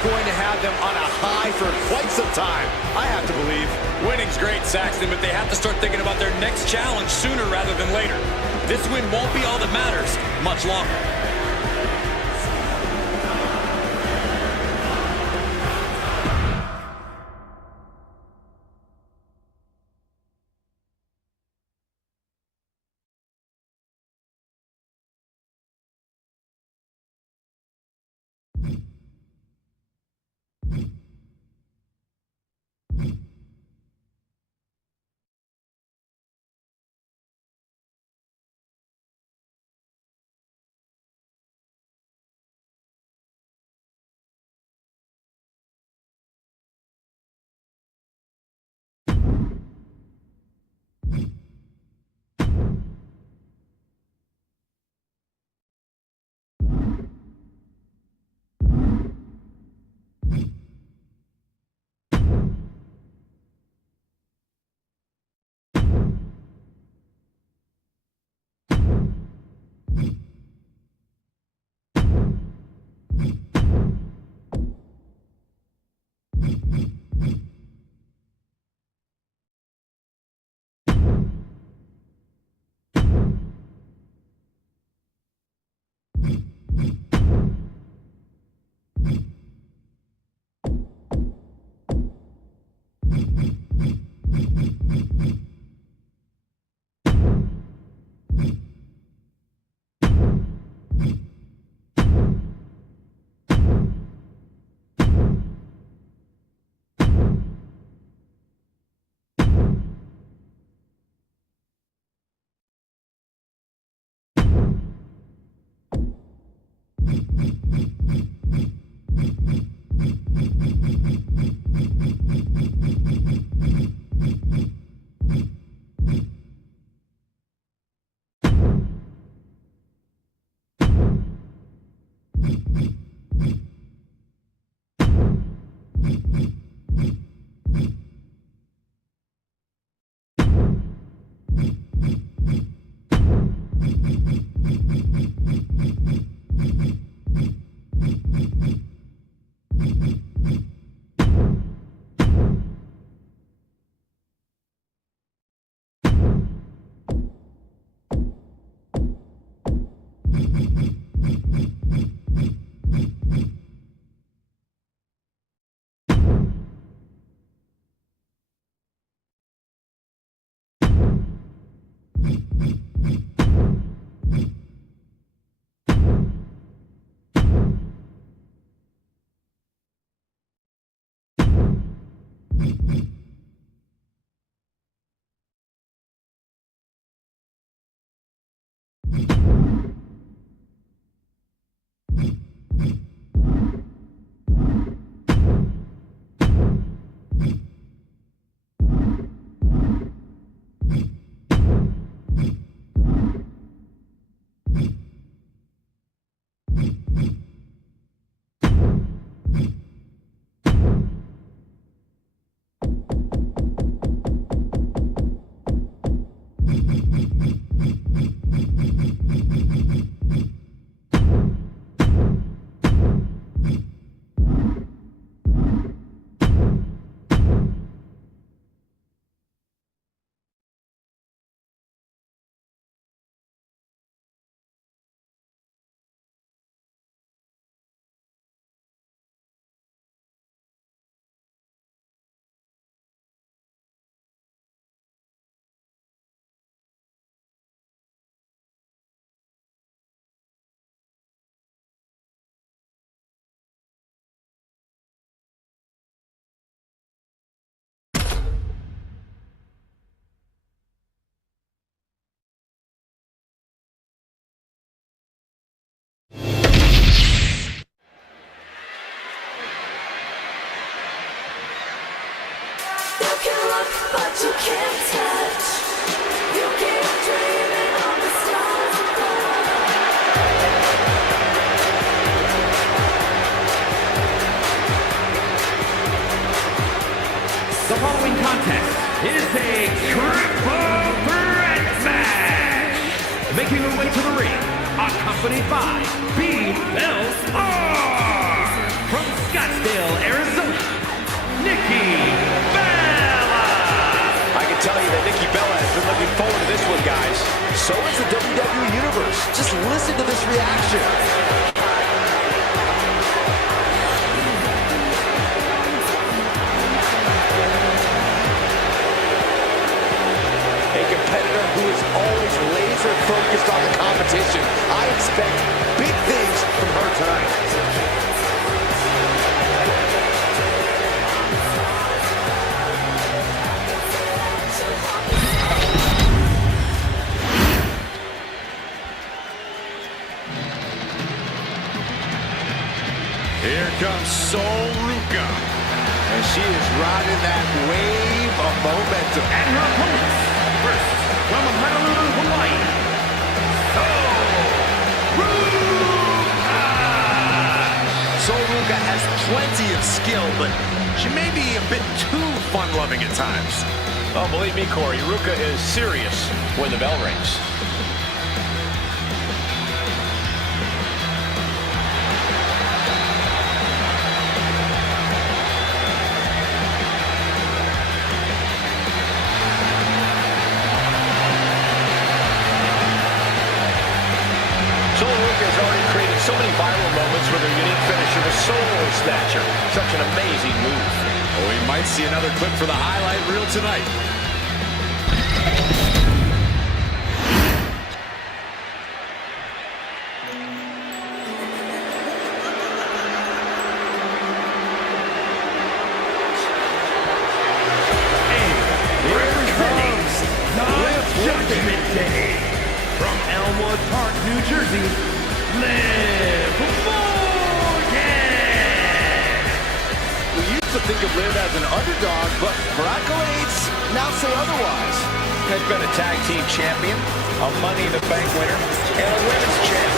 is going to have them on a high for quite some time, I have to believe. Winning's great, Saxton, but they have to start thinking about their next challenge sooner rather than later. This win won't be all that matters much longer. The following contest is a triple threat match. Making her way to the ring, accompanied by BLR. From Scottsdale, So is the WWE Universe. Just listen to this reaction. A competitor who is always laser focused on the competition. I expect big things from her tonight. Here comes Sol Ruka. And she is riding that wave of momentum. And her opponents, first from Honolulu, Hawaii, Sol Ruka has plenty of skill, but she may be a bit too fun-loving at times. Oh, believe me, Corey, Ruka is serious when the bell rings. Sol Ruka has already created so many viral moments with her unique finisher, the Soul Snatcher. Such an amazing move. Oh, we might see another clip for the highlight reel tonight. Judgment Day. From Elmwood Park, New Jersey, Liv Morgan. We used to think of Liv as an underdog, but for accolades, now say otherwise. Has been a tag team champion, a Money in the Bank winner, and a women's champ.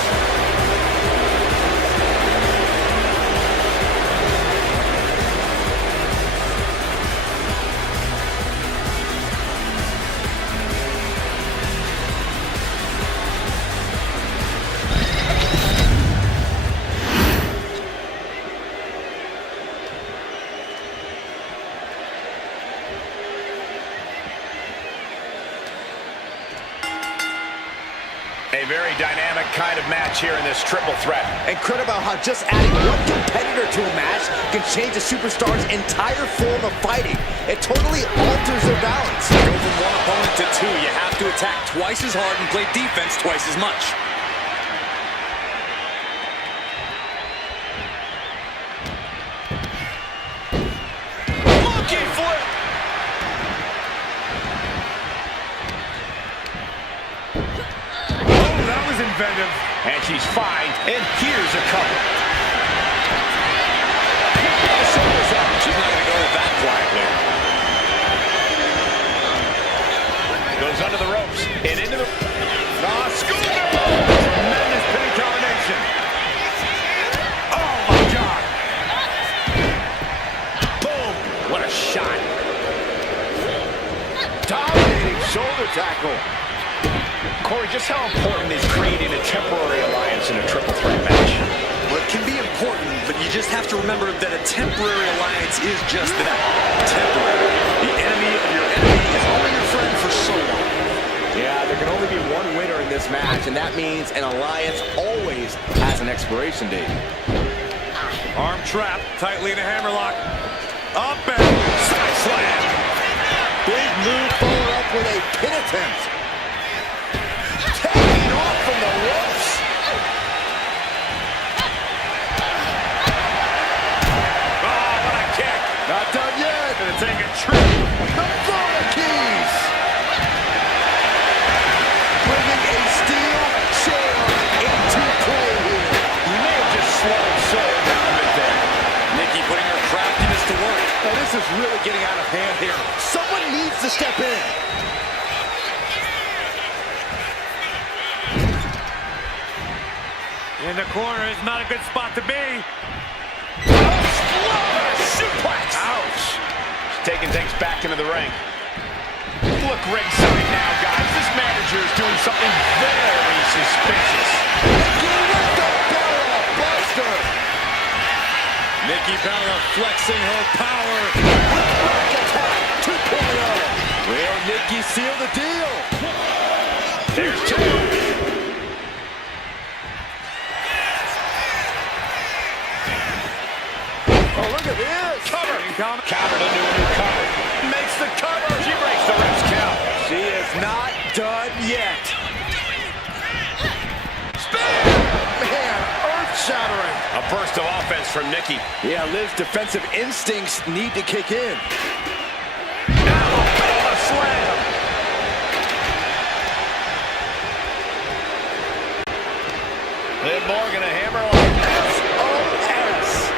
A very dynamic kind of match here in this triple threat. Incredible how just adding one competitor to a match can change a superstar's entire form of fighting. It totally alters their balance. Go from one opponent to two. You have to attack twice as hard and play defense twice as much. Monkey flip! Oh, that was inventive. And she's fine. And here's a cover. Shoulders up. She's not going to go that quietly. Goes under the ropes and into the... Scooter! Tremendous pinning combination. Oh, my God. Boom. What a shot. Dominating shoulder tackle. Corey, just how important is creating a temporary alliance in a triple threat match? Well, it can be important, but you just have to remember that a temporary alliance is just that. Temporary. The enemy of your enemy is only your friend for so long. Yeah, there can only be one winner in this match, and that means an alliance always has an expiration date. Arm trap, tightly in a hammerlock. Up and side slam. Big move followed up with a pin attempt. Taking off from the ropes. Oh, what a kick. Not done yet. Gonna take a trip. The Florida Keys. Bringing a steel chair into play here. You may have just slowed Soul down a bit there. Nikki putting her craftiness to work. Now this is really getting out of hand here. Someone needs to step in. In the corner is not a good spot to be. Suplex! Ouch! She's taking things back into the ring. Look ringside now, guys. This manager is doing something very suspicious. Nikki Bella flexing her power. Attack 2.0. Will Nikki seal the deal? There's two. coming. Countered into a new cover. Makes the cover. She breaks the ref's count. She is not done yet. Spin! Man, earth-shattering. A burst of offense from Nikki. Yeah, Liv's defensive instincts need to kick in. Now, a slam. Liv Morgan, a hammer like SOS.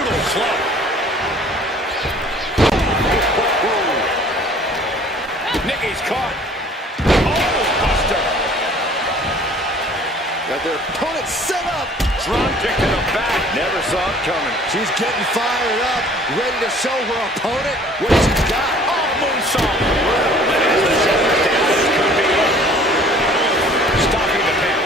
brutal club. Nikki's caught. Oh, buster. Got their opponent set up. Drop kick to the back. Never saw it coming. She's getting fired up, ready to show her opponent what she's got. Oh, moonsault. As the circumstances could be. Stopping the pin.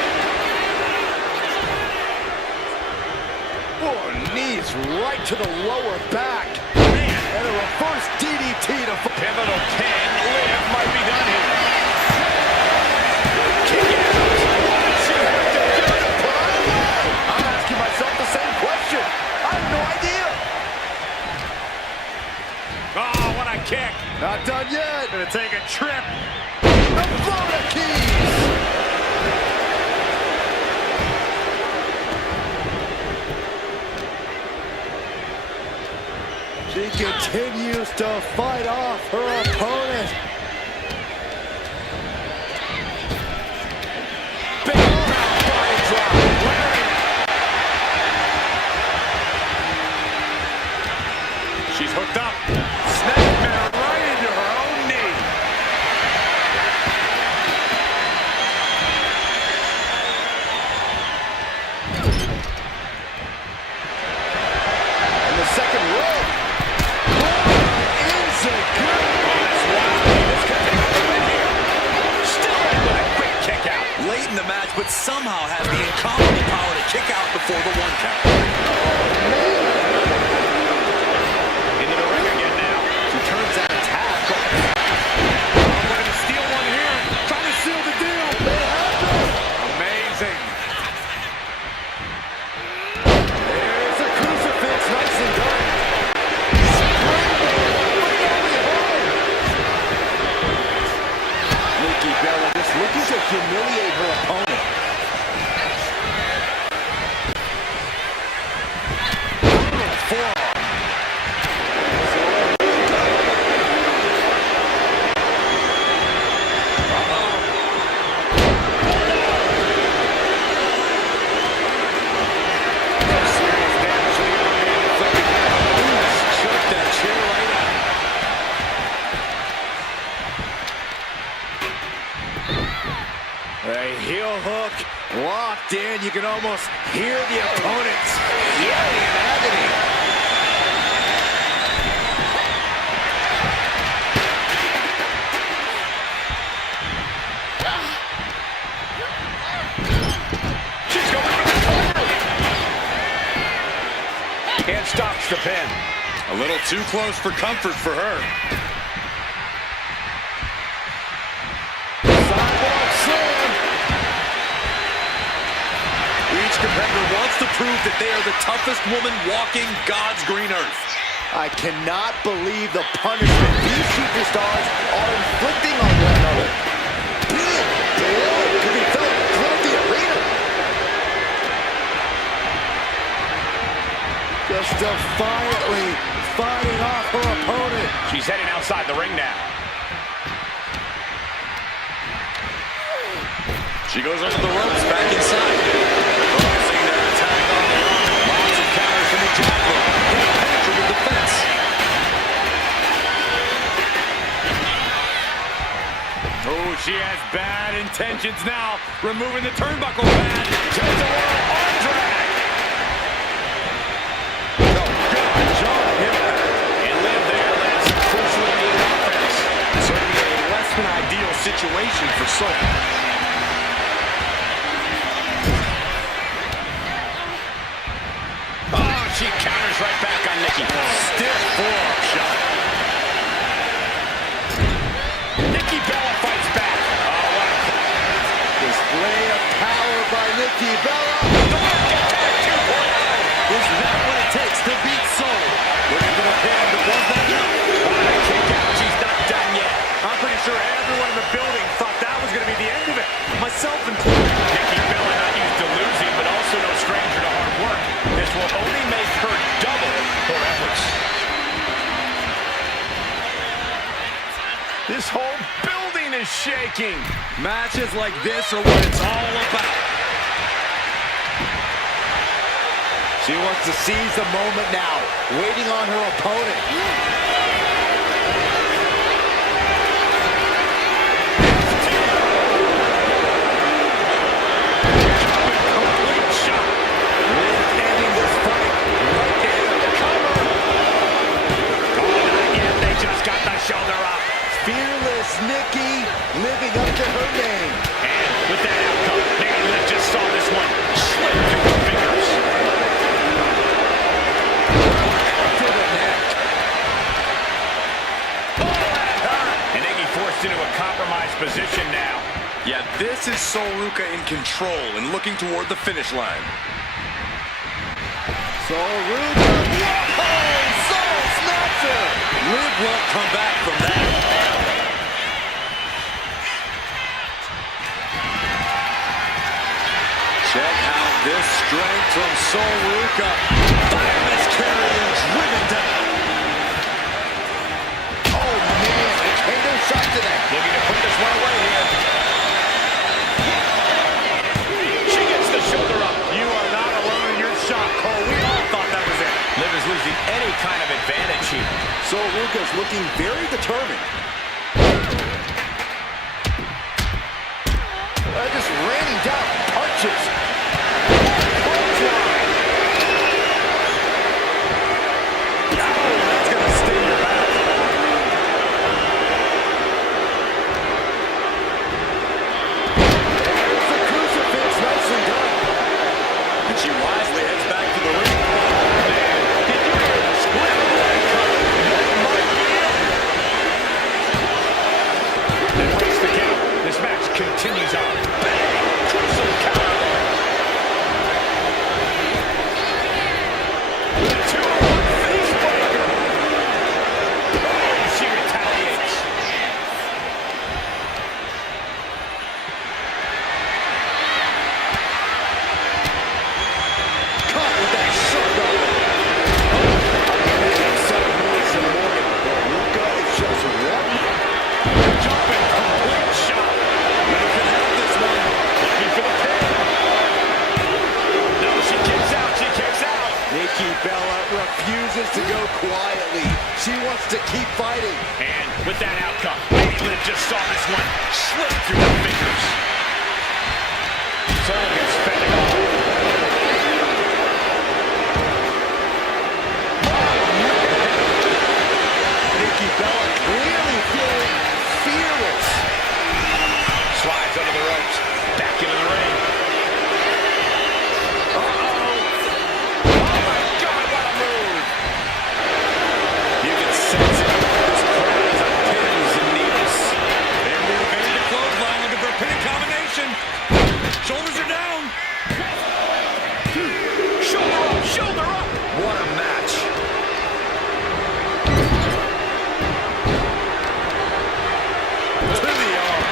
Oh, knees right to the lower back. And a reverse DDT to... Pivotal pin. Liv might be done here. Kick out. What did she have to do to put her away? I'm asking myself the same question. I have no idea. Oh, what a kick. Not done yet. Gonna take a trip. The Florida Keys. She continues to fight off her opponent. Big back body drop. She's hooked up. Snapmare right into her own knee. In the second row. Is it good? This could take the win here. Still in with a quick kick out. Late in the match, but somehow has the incomparable power to kick out before the 1 count. Into the ring again now. She turns that attack. Looking to steal one here. Trying to seal the deal. Amazing. There's a crucifix. Nicely done. Nikki Bella just looking to humiliate her opponent. A heel hook locked in. You can almost hear the opponents yelling in agony. She's going for the cover. And stops the pin. A little too close for comfort for her. Sidewalk slam. Each competitor wants to prove that they are the toughest woman walking God's green earth. I cannot believe the punishment these superstars are inflicting on one another. Big blow could be felt throughout the arena. Just defiantly fighting off her opponent. She's heading outside the ring now. She goes under the ropes, back inside. Focusing their attack on the arm. Lots of counters from the jackal. Penetrative defense. Oh, she has bad intentions now. Removing the turnbuckle pad. Just a little arm drag. Oh, good job here. And Liv there lands crucially needed offense. Certainly a less than ideal situation for Soul. She counters right back on Nikki. Stiff forearm shot. Nikki Bella fights back. Oh, what a Display of power by Nikki Bella. Is that what it takes to beat Soul? Looking for the pin. will only make her double her efforts. This whole building is shaking. Matches like this are what it's all about. She wants to seize the moment now, waiting on her opponent. Shoulder up. Fearless Nikki living up to her name. And with that outcome, Nikki Liv just saw this one slip through her fingers. To the neck. Oh, that hurt. And Nikki forced into a compromised position now. Yeah, this is Sol Ruca in control and looking toward the finish line. Sol Ruca. Oh, Sol Snatcher. Liv won't come back from that. Check out this strength from Sol Ruca. Fireman's carrier driven down. Oh, man. A kendo shot to that. Looking to put this one away here. She gets the shoulder up. You are not alone in your shot, Cole. We all thought that was it. Liv is losing any kind of advantage here. Sol Ruca's looking very determined. Just raining down punches. That's going to sting your back. There's the crucifix, nicely done. And she wisely heads back to the ring. This match continues on. Bang! Crucial counter. The 2-on-1 face breaker. Oh, she retaliates. Caught with that shot Ruca is just one. Jumping complete shot. Liv can have this one. Looking for the pin. No, she kicks out. She kicks out. Nikki Bella refuses to go quietly. She wants to keep fighting. And with that outcome, Liv just saw this one slip through her fingers. Sol gets fending off. Nikki Bella clearly feeling fearless. Slides under the ropes. Back into the ring. Uh-oh. Oh, my God, what a move. You can sense it. This crowd is on pins and needles. They're moving into clothesline, looking for a pinning combination. Shoulders are down. Shoulder up, shoulder up. What a match. To the arm.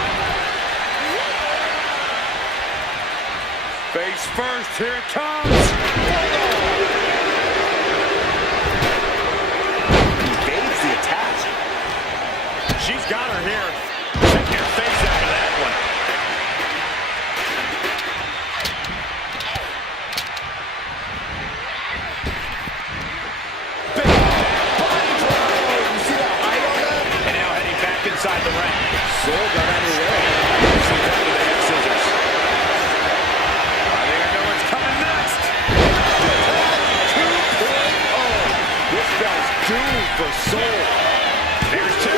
Face first, here it comes. Evades the attack. She's got her here. Check your face after that one. Body drop. You see that height on that? And now heading back inside the ring. Sol got out of the way. She's down to the head scissors. I think I know what's coming next. 2.0. This bell's due for Sol. There's two.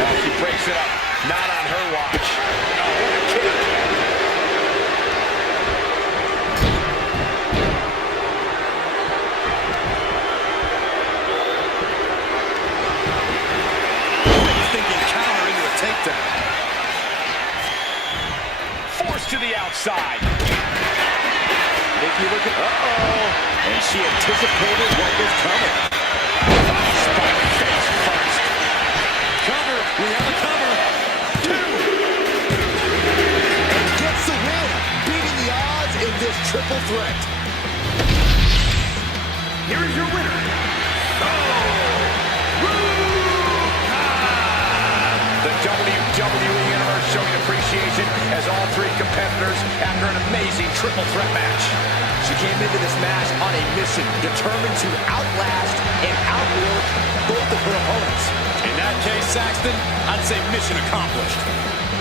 Oh, she breaks it up. Not on her watch. Oh, what a kick. Thinking counter into a takedown. Forced to the outside. Nikki looking, and she anticipated what was coming. Spike face first. Cover. We have a cover. And gets the win, beating the odds in this triple threat. come into this match on a mission, determined to outlast and outwork both of her opponents. In that case, Saxton, I'd say mission accomplished.